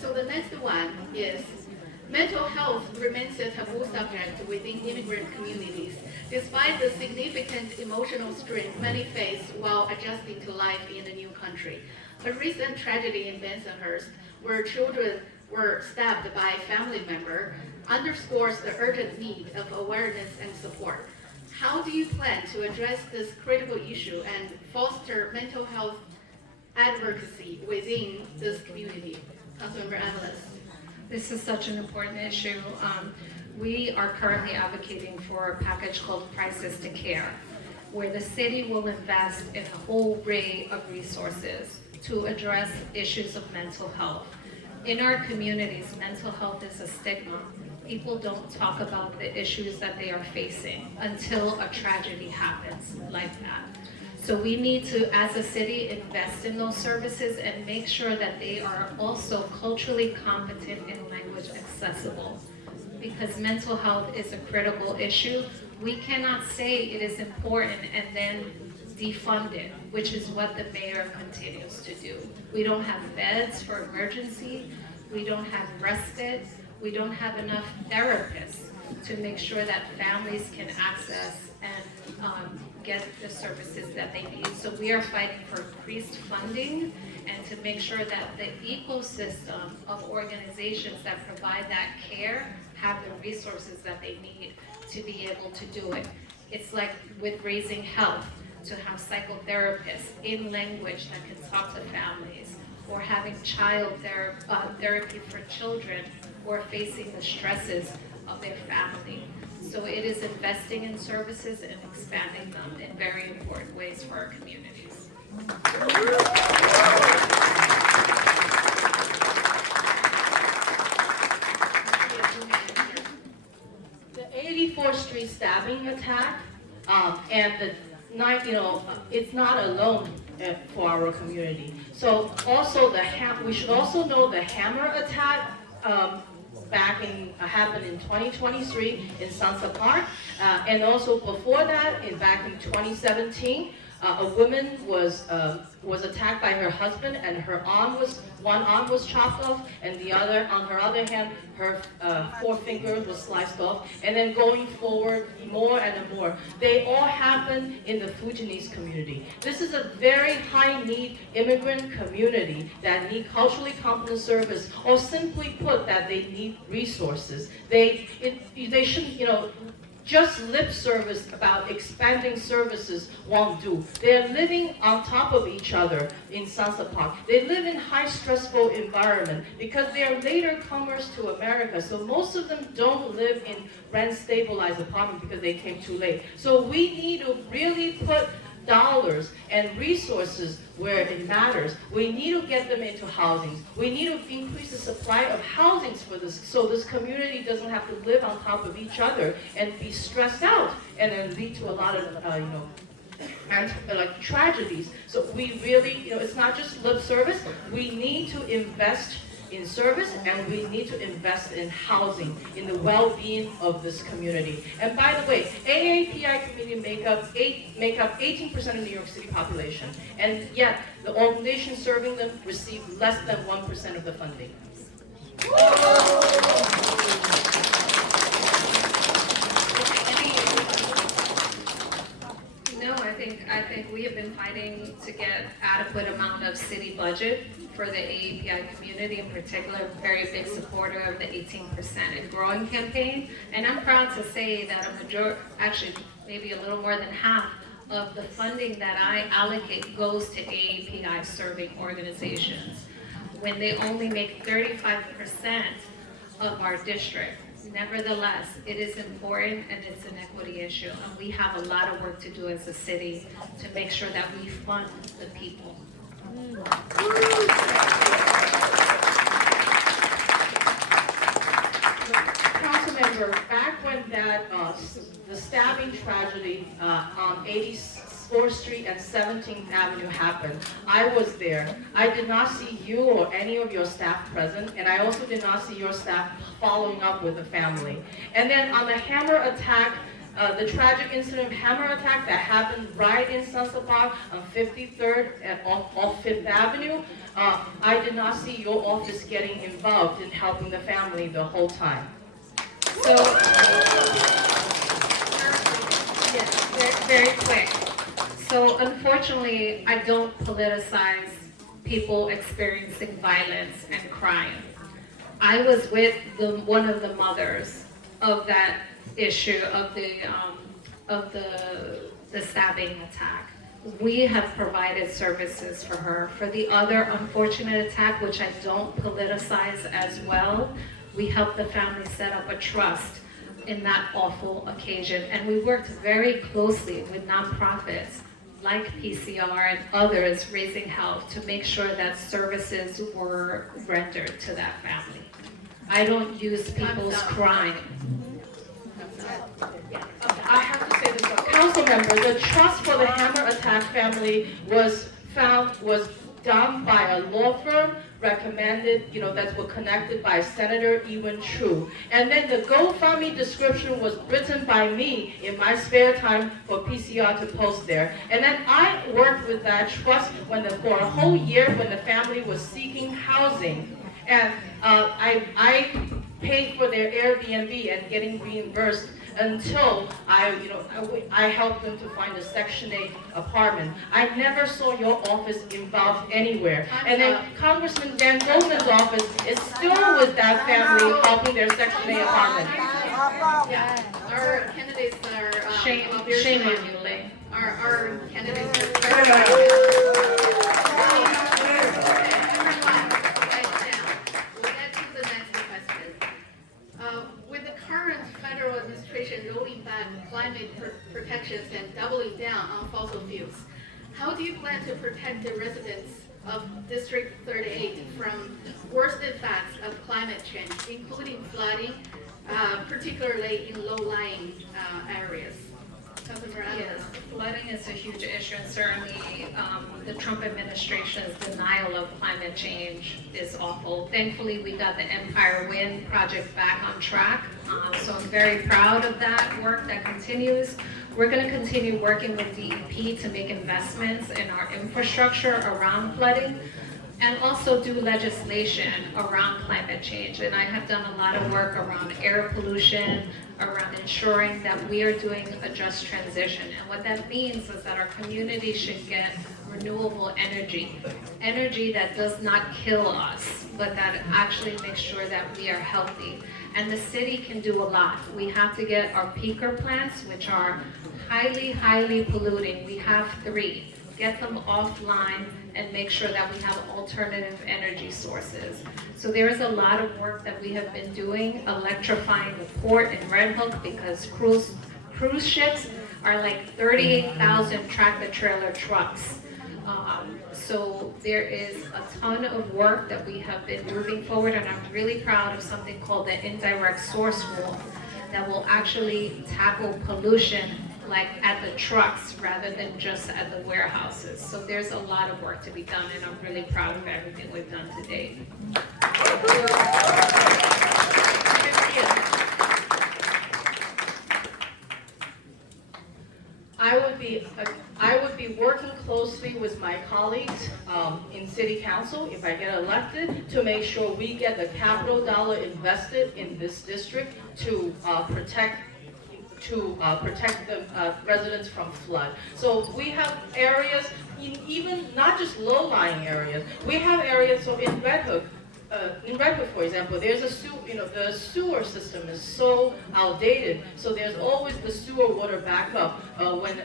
So the next one is, Mental health remains a taboo subject within immigrant communities, despite the significant emotional strain many face while adjusting to life in the new country. A recent tragedy in Bensonhurst, where children were stabbed by a family member, underscores the urgent need of awareness and support. How do you plan to address this critical issue and foster mental health advocacy within this community? Councilmember Aviles. This is such an important issue. We are currently advocating for a package called Crisis to Care, where the city will invest in a whole array of resources to address issues of mental health. In our communities, mental health is a stigma. People don't talk about the issues that they are facing until a tragedy happens like that. So we need to, as a city, invest in those services and make sure that they are also culturally competent and language accessible. Because mental health is a critical issue, we cannot say it is important and then defund it, which is what the mayor continues to do. We don't have beds for emergency, we don't have respite, we don't have enough therapists to make sure that families can access and get the services that they need. So we are fighting for increased funding and to make sure that the ecosystem of organizations that provide that care have the resources that they need to be able to do it. It's like with Raising Health, to have psychotherapists in language that can talk to families, or having child therapy for children who are facing the stresses of their family. So it is investing in services and expanding them in very important ways for our communities. The 84th Street stabbing attack, and the night, it's not alone for our community. So also we should also know the hammer attack happened in 2023 in Sunset Park, and also before that, back in 2017, a woman was attacked by her husband, and one arm was chopped off, and on her other hand, her 4 fingers was sliced off, and then going forward, more and more. They all happen in the Fujianese community. This is a very high-need immigrant community that need culturally competent service, or simply put, that they need resources. They shouldn't, just lip service about expanding services won't do. They're living on top of each other in Sunset Park. They live in high stressful environment because they are later comers to America. So most of them don't live in rent stabilized apartment because they came too late. So we need to really put dollars and resources where it matters. We need to get them into housing. We need to increase the supply of housings for this, so this community doesn't have to live on top of each other and be stressed out, and then lead to a lot of tragedies. So we really, it's not just lip service. We need to invest in service, and we need to invest in housing, in the well-being of this community. And by the way, AAPI community make up 18% of New York City population, and yet the organization serving them receive less than 1% of the funding. No, I think we have been fighting to get adequate amount of city budget for the AAPI community, in particular, very big supporter of the 18% and growing campaign. And I'm proud to say that actually maybe a little more than half of the funding that I allocate goes to AAPI serving organizations, when they only make 35% of our district. Nevertheless, it is important, and it's an equity issue, and we have a lot of work to do as a city to make sure that we fund the people. Councilmember, back when the stabbing tragedy on 84th Street and 17th Avenue happened, I was there. I did not see you or any of your staff present, and I also did not see your staff following up with the family. And then on the hammer attack the tragic incident of hammer attack that happened right in Sunset Park on 53rd and off Fifth Avenue, I did not see your office getting involved in helping the family the whole time. So, yeah, very quick. So unfortunately, I don't politicize people experiencing violence and crime. I was with one of the mothers of that issue of the stabbing attack. We have provided services for her. For the other unfortunate attack, which I don't politicize as well, we helped the family set up a trust in that awful occasion. And we worked very closely with nonprofits like PCR and others raising help to make sure that services were rendered to that family. I don't use people's crime. I have to say this, Councilmember, the trust for the hammer attack family was done by a law firm recommended, that were connected by Senator Ewan True. And then the GoFundMe description was written by me in my spare time for PCR to post there. And then I worked with that trust for a whole year when the family was seeking housing. And I paid for their Airbnb and getting reimbursed until I helped them to find a Section 8 apartment. I never saw your office involved anywhere. And then Congressman Dan Goldman's office is still with that family helping their Section 8 apartment. Yeah, our candidates are. Shame on you, Ling. Our candidates are. We'll get to the next question. With the current federal administration rolling back climate protections and doubling down on fossil fuels, how do you plan to protect the residents of District 38 from worst effects of climate change, including flooding, particularly in low-lying areas? Councilmember Aviles. Yes, flooding is a huge issue, and certainly the Trump administration's denial of climate change is awful. Thankfully, we got the Empire Wind project back on track, so I'm very proud of that work that continues. We're going to continue working with DEP to make investments in our infrastructure around flooding, and also do legislation around climate change. And I have done a lot of work around air pollution, around ensuring that we are doing a just transition. And what that means is that our community should get renewable energy, energy that does not kill us, but that actually makes sure that we are healthy. And the city can do a lot. We have to get our peaker plants, which are highly polluting. We have 3. Get them offline and make sure that we have alternative energy sources. So there is a lot of work that we have been doing, electrifying the port in Red Hook, because cruise ships are like 38,000 tractor-trailer trucks. So there is a ton of work that we have been moving forward, and I'm really proud of something called the indirect source rule that will actually tackle pollution like at the trucks rather than just at the warehouses. So there's a lot of work to be done, and I'm really proud of everything we've done to date. I would be working closely with my colleagues in City Council if I get elected to make sure we get the capital dollar invested in this district to protect the residents from flood. So we have areas, even not just low-lying areas. We have areas. So in Red Hook, for example, there's a the sewer system is so outdated. So there's always the sewer water backup when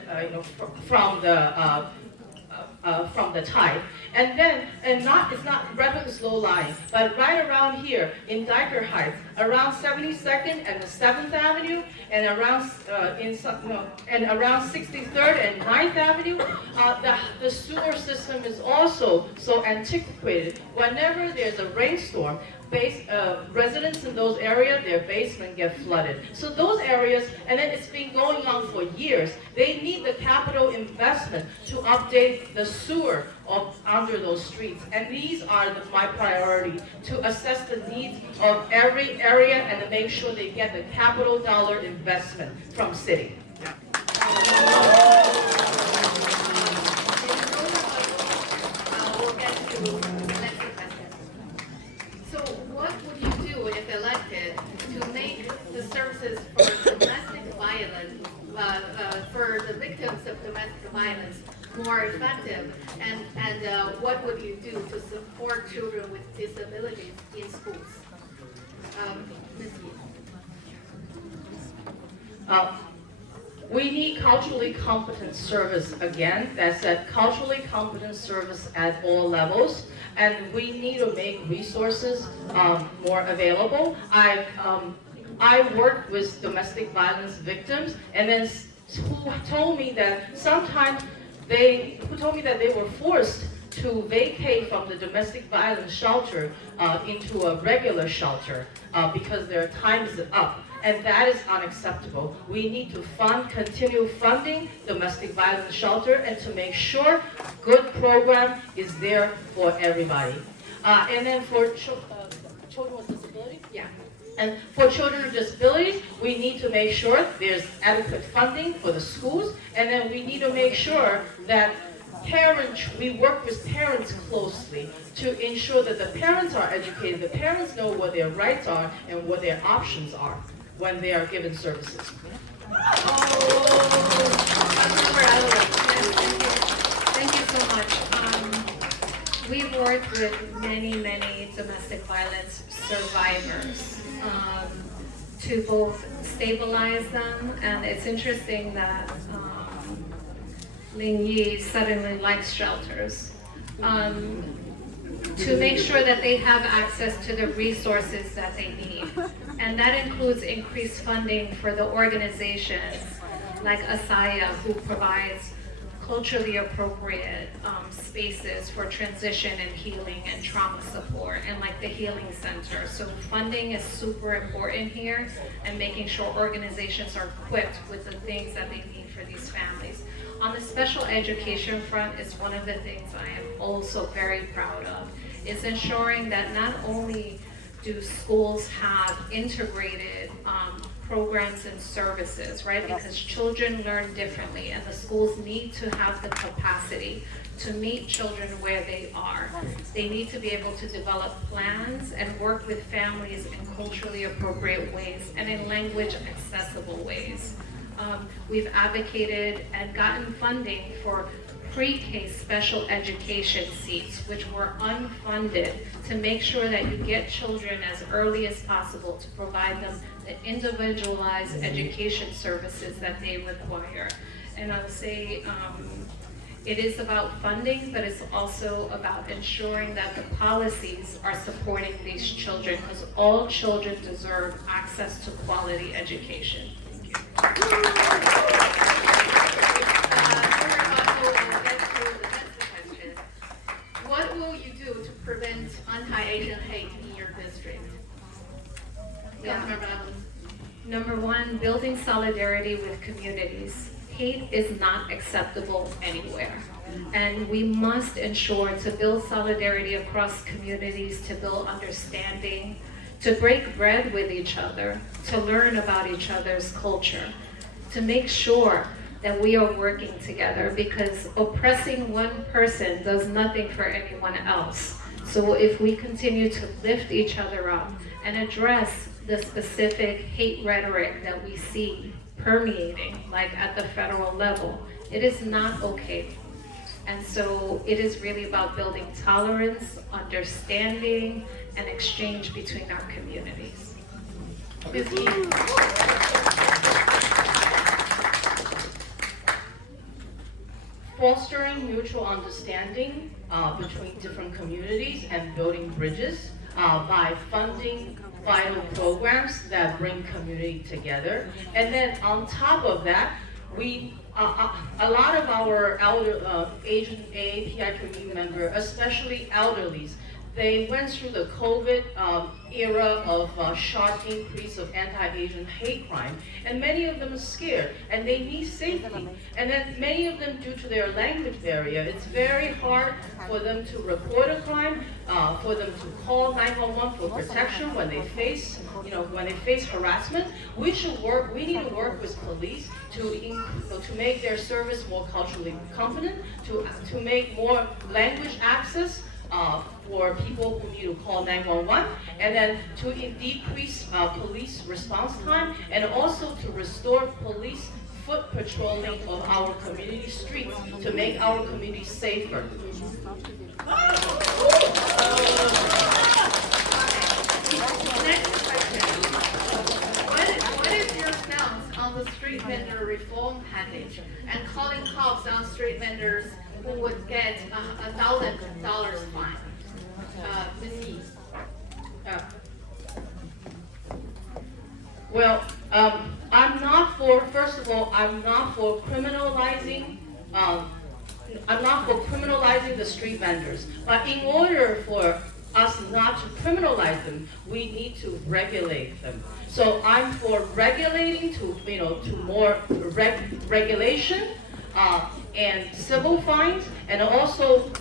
from the tide. And then, it's not Red Hook is low-lying, but right around here in Dyker Heights, around 72nd and the 7th Avenue, and around around 63rd and 9th Avenue, the sewer system is also so antiquated. Whenever there's a rainstorm, residents in those areas, their basement get flooded. So those areas, and then it's been going on for years. They need the capital investment to update the sewer under those streets. And these are my priority, to assess the needs of every area and to make sure they get the capital dollar investment from city. We'll get to the next question. So what would you do if elected to make the services for domestic violence, for the victims of domestic violence more effective? And what would you do to support children with disabilities in schools? Ms. Yi. We need culturally competent service again. That's that culturally competent service at all levels, and we need to make resources more available. I worked with domestic violence victims, and then who told me that sometimes they were forced to vacate from the domestic violence shelter into a regular shelter because their time is up. And that is unacceptable. We need to continue funding domestic violence shelter and to make sure good program is there for everybody. And then for children with disabilities, and for children with disabilities, we need to make sure there's adequate funding for the schools, and then we need to make sure that we work with parents closely to ensure that the parents are educated, the parents know what their rights are and what their options are when they are given services. Thank you so much. We've worked with many domestic violence survivors to both stabilize them, and it's interesting that Ling Yi suddenly likes shelters. To make sure that they have access to the resources that they need. And that includes increased funding for the organizations like ASAYA, who provides culturally appropriate spaces for transition and healing and trauma support, and like the Healing Center. So funding is super important here, and making sure organizations are equipped with the things that they need for these families. On the special education front is one of the things I am also very proud of, is ensuring that not only do schools have integrated programs and services, right? Because children learn differently, and the schools need to have the capacity to meet children where they are. They need to be able to develop plans and work with families in culturally appropriate ways and in language accessible ways. We've advocated and gotten funding for pre-K special education seats, which were unfunded, to make sure that you get children as early as possible to provide them the individualized education services that they require. And I would say it is about funding, but it's also about ensuring that the policies are supporting these children, because all children deserve access to quality education. Thank you. What will you do to prevent anti-Asian hate in your district? Number one, building solidarity with communities. Hate is not acceptable anywhere. And we must ensure to build solidarity across communities, to build understanding, to break bread with each other, to learn about each other's culture, to make sure that we are working together, because oppressing one person does nothing for anyone else. So if we continue to lift each other up and address the specific hate rhetoric that we see permeating, like at the federal level, it is not okay. And so it is really about building tolerance, understanding, and exchange between our communities. Fostering mutual understanding between different communities and building bridges by funding vital programs that bring community together. And then on top of that, a lot of our Asian AAPI community members, especially elderlies, They went through the COVID era of sharp increase of anti-Asian hate crime, and many of them are scared, and they need safety. And then many of them, due to their language barrier, it's very hard for them to report a crime, for them to call 911 for protection when they face, when they face harassment. We need to work with police to make their service more culturally competent, to make more language access for people who need to call 911, and then to decrease police response time, and also to restore police foot patrolling of our community streets to make our community safer. Next question. What is your stance on the street vendor reform package and calling cops on street vendors who would get $1,000 fine? Ms. Yi. Well, first of all, I'm not for criminalizing the street vendors. But in order for us not to criminalize them, we need to regulate them. So I'm for regulating to more regulation and civil fines, and also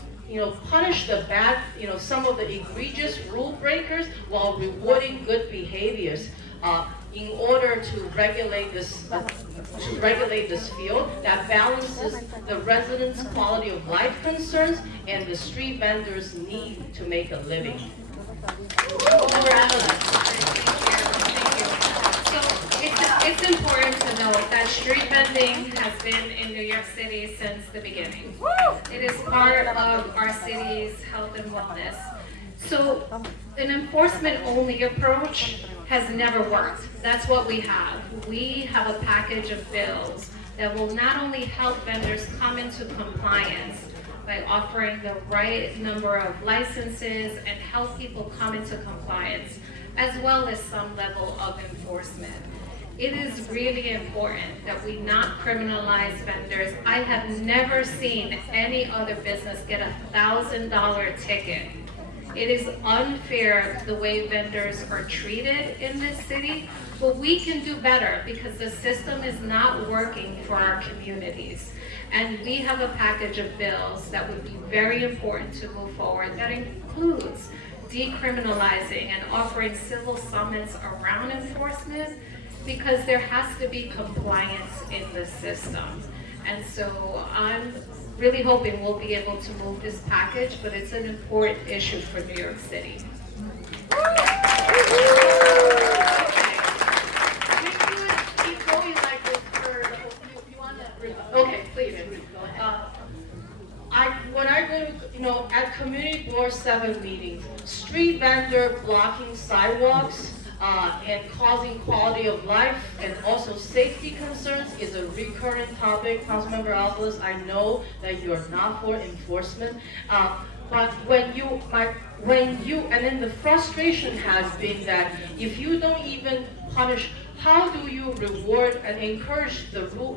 punish the bad, some of the egregious rule breakers while rewarding good behaviors. In order to regulate this field that balances the residents' quality of life concerns and the street vendors' need to make a living. It's important to note that street vending has been in New York City since the beginning. It is part of our city's health and wellness. So an enforcement-only approach has never worked. That's what we have. We have a package of bills that will not only help vendors come into compliance by offering the right number of licenses and help people come into compliance, as well as some level of enforcement. It is really important that we not criminalize vendors. I have never seen any other business get a $1,000 ticket. It is unfair the way vendors are treated in this city, but we can do better because the system is not working for our communities. And we have a package of bills that would be very important to move forward that includes decriminalizing and offering civil summons around enforcement, because there has to be compliance in the system. And so I'm really hoping we'll be able to move this package, but it's an important issue for New York City. Keep going like this for you want to. Okay, please. When I go to, at Community Board 7 meetings, street vendor blocking sidewalks and causing quality of life and also safety concerns is a recurrent topic. Councilmember Aviles, I know that you're not for enforcement, but and then the frustration has been that if you don't even punish, how do you reward and encourage the rule,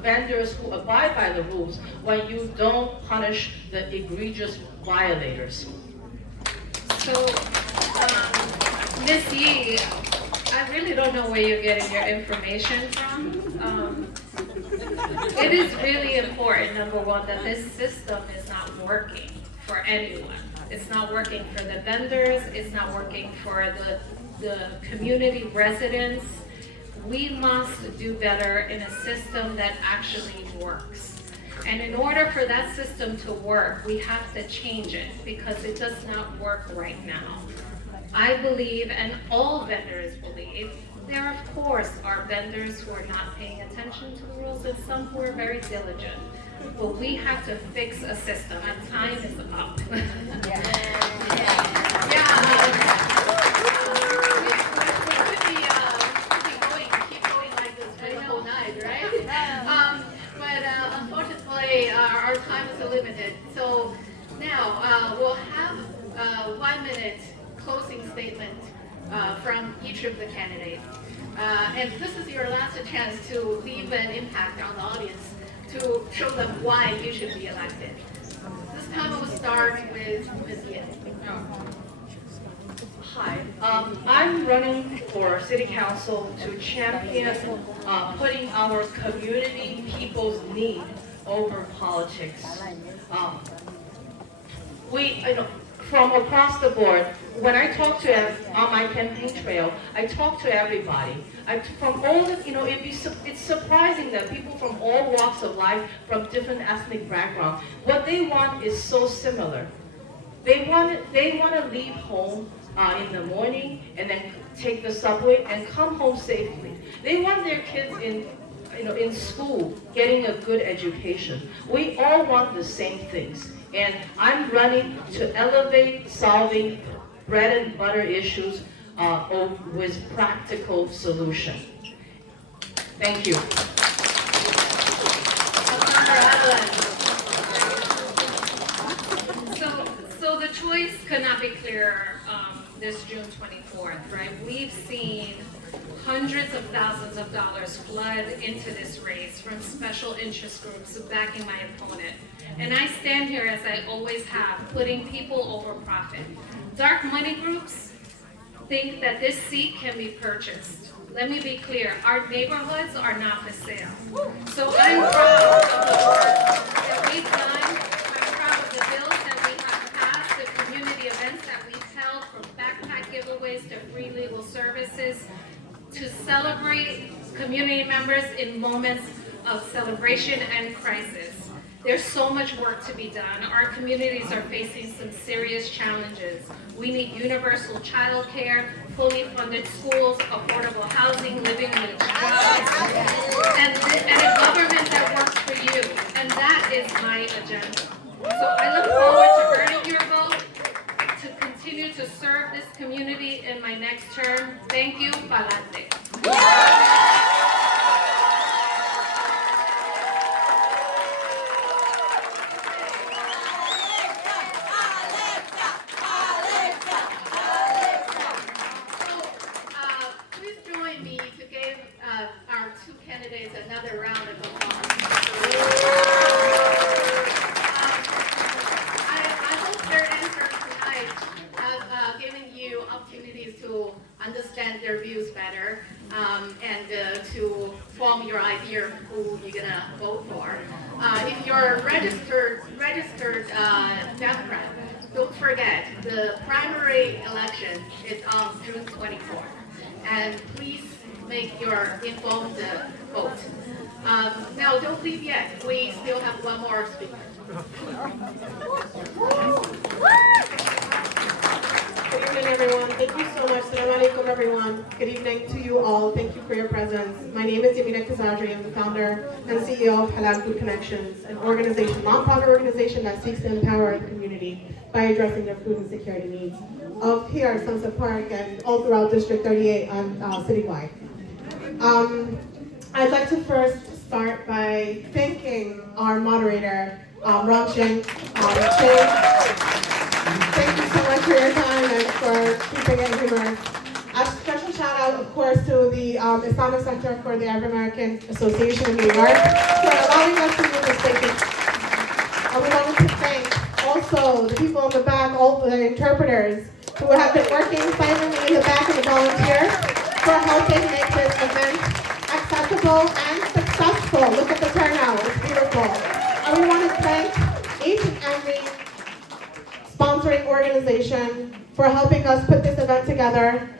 vendors who abide by the rules when you don't punish the egregious violators? So, Ms. Yi, I really don't know where you're getting your information from. It is really important, number one, that this system is not working for anyone. It's not working for the vendors, it's not working for the community residents. We must do better in a system that actually works. And in order for that system to work, we have to change it because it does not work right now. I believe, and all vendors believe, there of course are vendors who are not paying attention to the rules and some who are very diligent. But we have to fix a system and time is up. Unfortunately, our time is limited. So now we'll have 1 minute closing statement from each of the candidates. And this is your last chance to leave an impact on the audience to show them why you should be elected. This time I will start with Ms. Yin. Hi, I'm running for City Council to champion putting our community people's need over politics. From across the board, when I talk to on my campaign trail, I talk to everybody. From all the, it's surprising that people from all walks of life, from different ethnic backgrounds, what they want is so similar. They want to leave home in the morning and then take the subway and come home safely. They want their kids in school getting a good education. We all want the same things. And I'm running to elevate solving bread and butter issues with practical solution. Thank you. So the choice could not be clearer this June 24th, right? We've seen hundreds of thousands of dollars flood into this race from special interest groups backing my opponent. And I stand here, as I always have, putting people over profit. Dark money groups think that this seat can be purchased. Let me be clear, our neighborhoods are not for sale. So I'm proud of the work that we've done. I'm proud of the bills that we have passed, the community events that we've held, from backpack giveaways to free legal services, to celebrate community members in moments of celebration and crisis. There's so much work to be done. Our communities are facing some serious challenges. We need universal child care, fully funded schools, affordable housing, living wage jobs, and a government that works for you. And that is my agenda. So I look forward to earning your vote, to continue to serve this community in my next term. Thank you. Pa'lante. Our two candidates another round of applause. I hope their answers tonight have given you opportunities to understand their views better and to form your idea of who you're gonna vote for. If you're a registered Democrat, don't forget the primary election is on June 24th, and please make your informed vote. Now, don't leave yet. We still have one more speaker. Good evening, everyone. Thank you so much. Assalamu alaikum, everyone. Good evening to you all. Thank you for your presence. My name is Yamina Kazadri. I'm the founder and CEO of Halal Food Connections, an organization, nonprofit organization that seeks to empower the community by addressing their food insecurity needs of here, Sunset Park, and all throughout District 38 and citywide. I'd like to first start by thanking our moderator, Ron Cheng. Thank you so much for your time and for keeping it humorous. A special shout out, of course, to the Islamic Center for the Arab American Association in New York for allowing us to use this station. And we wanted to thank also the people in the back, all the interpreters who have been working silently in the back and the volunteers for helping make this event accessible and successful. Look at the turnout, it's beautiful. And we want to thank each and every sponsoring organization for helping us put this event together.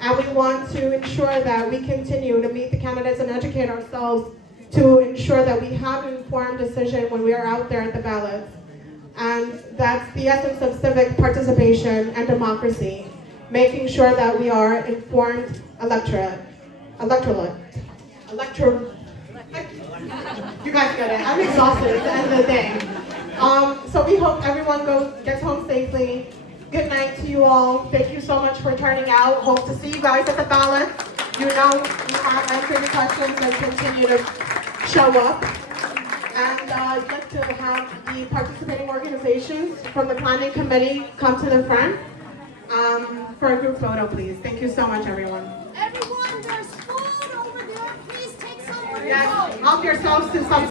And we want to ensure that we continue to meet the candidates and educate ourselves to ensure that we have an informed decision when we are out there at the ballots. And that's the essence of civic participation and democracy, making sure that we are informed electorate. You guys get it. I'm exhausted at the end of the day. So we hope everyone gets home safely. Good night to you all. Thank you so much for turning out. Hope to see you guys at the ballot. You know you have answered the questions and continue to show up. And I'd like to have the participating organizations from the planning committee come to the front for a group photo, please. Thank you so much, everyone. Everyone, there's food over there. Please take some. Yes, help yourselves to some.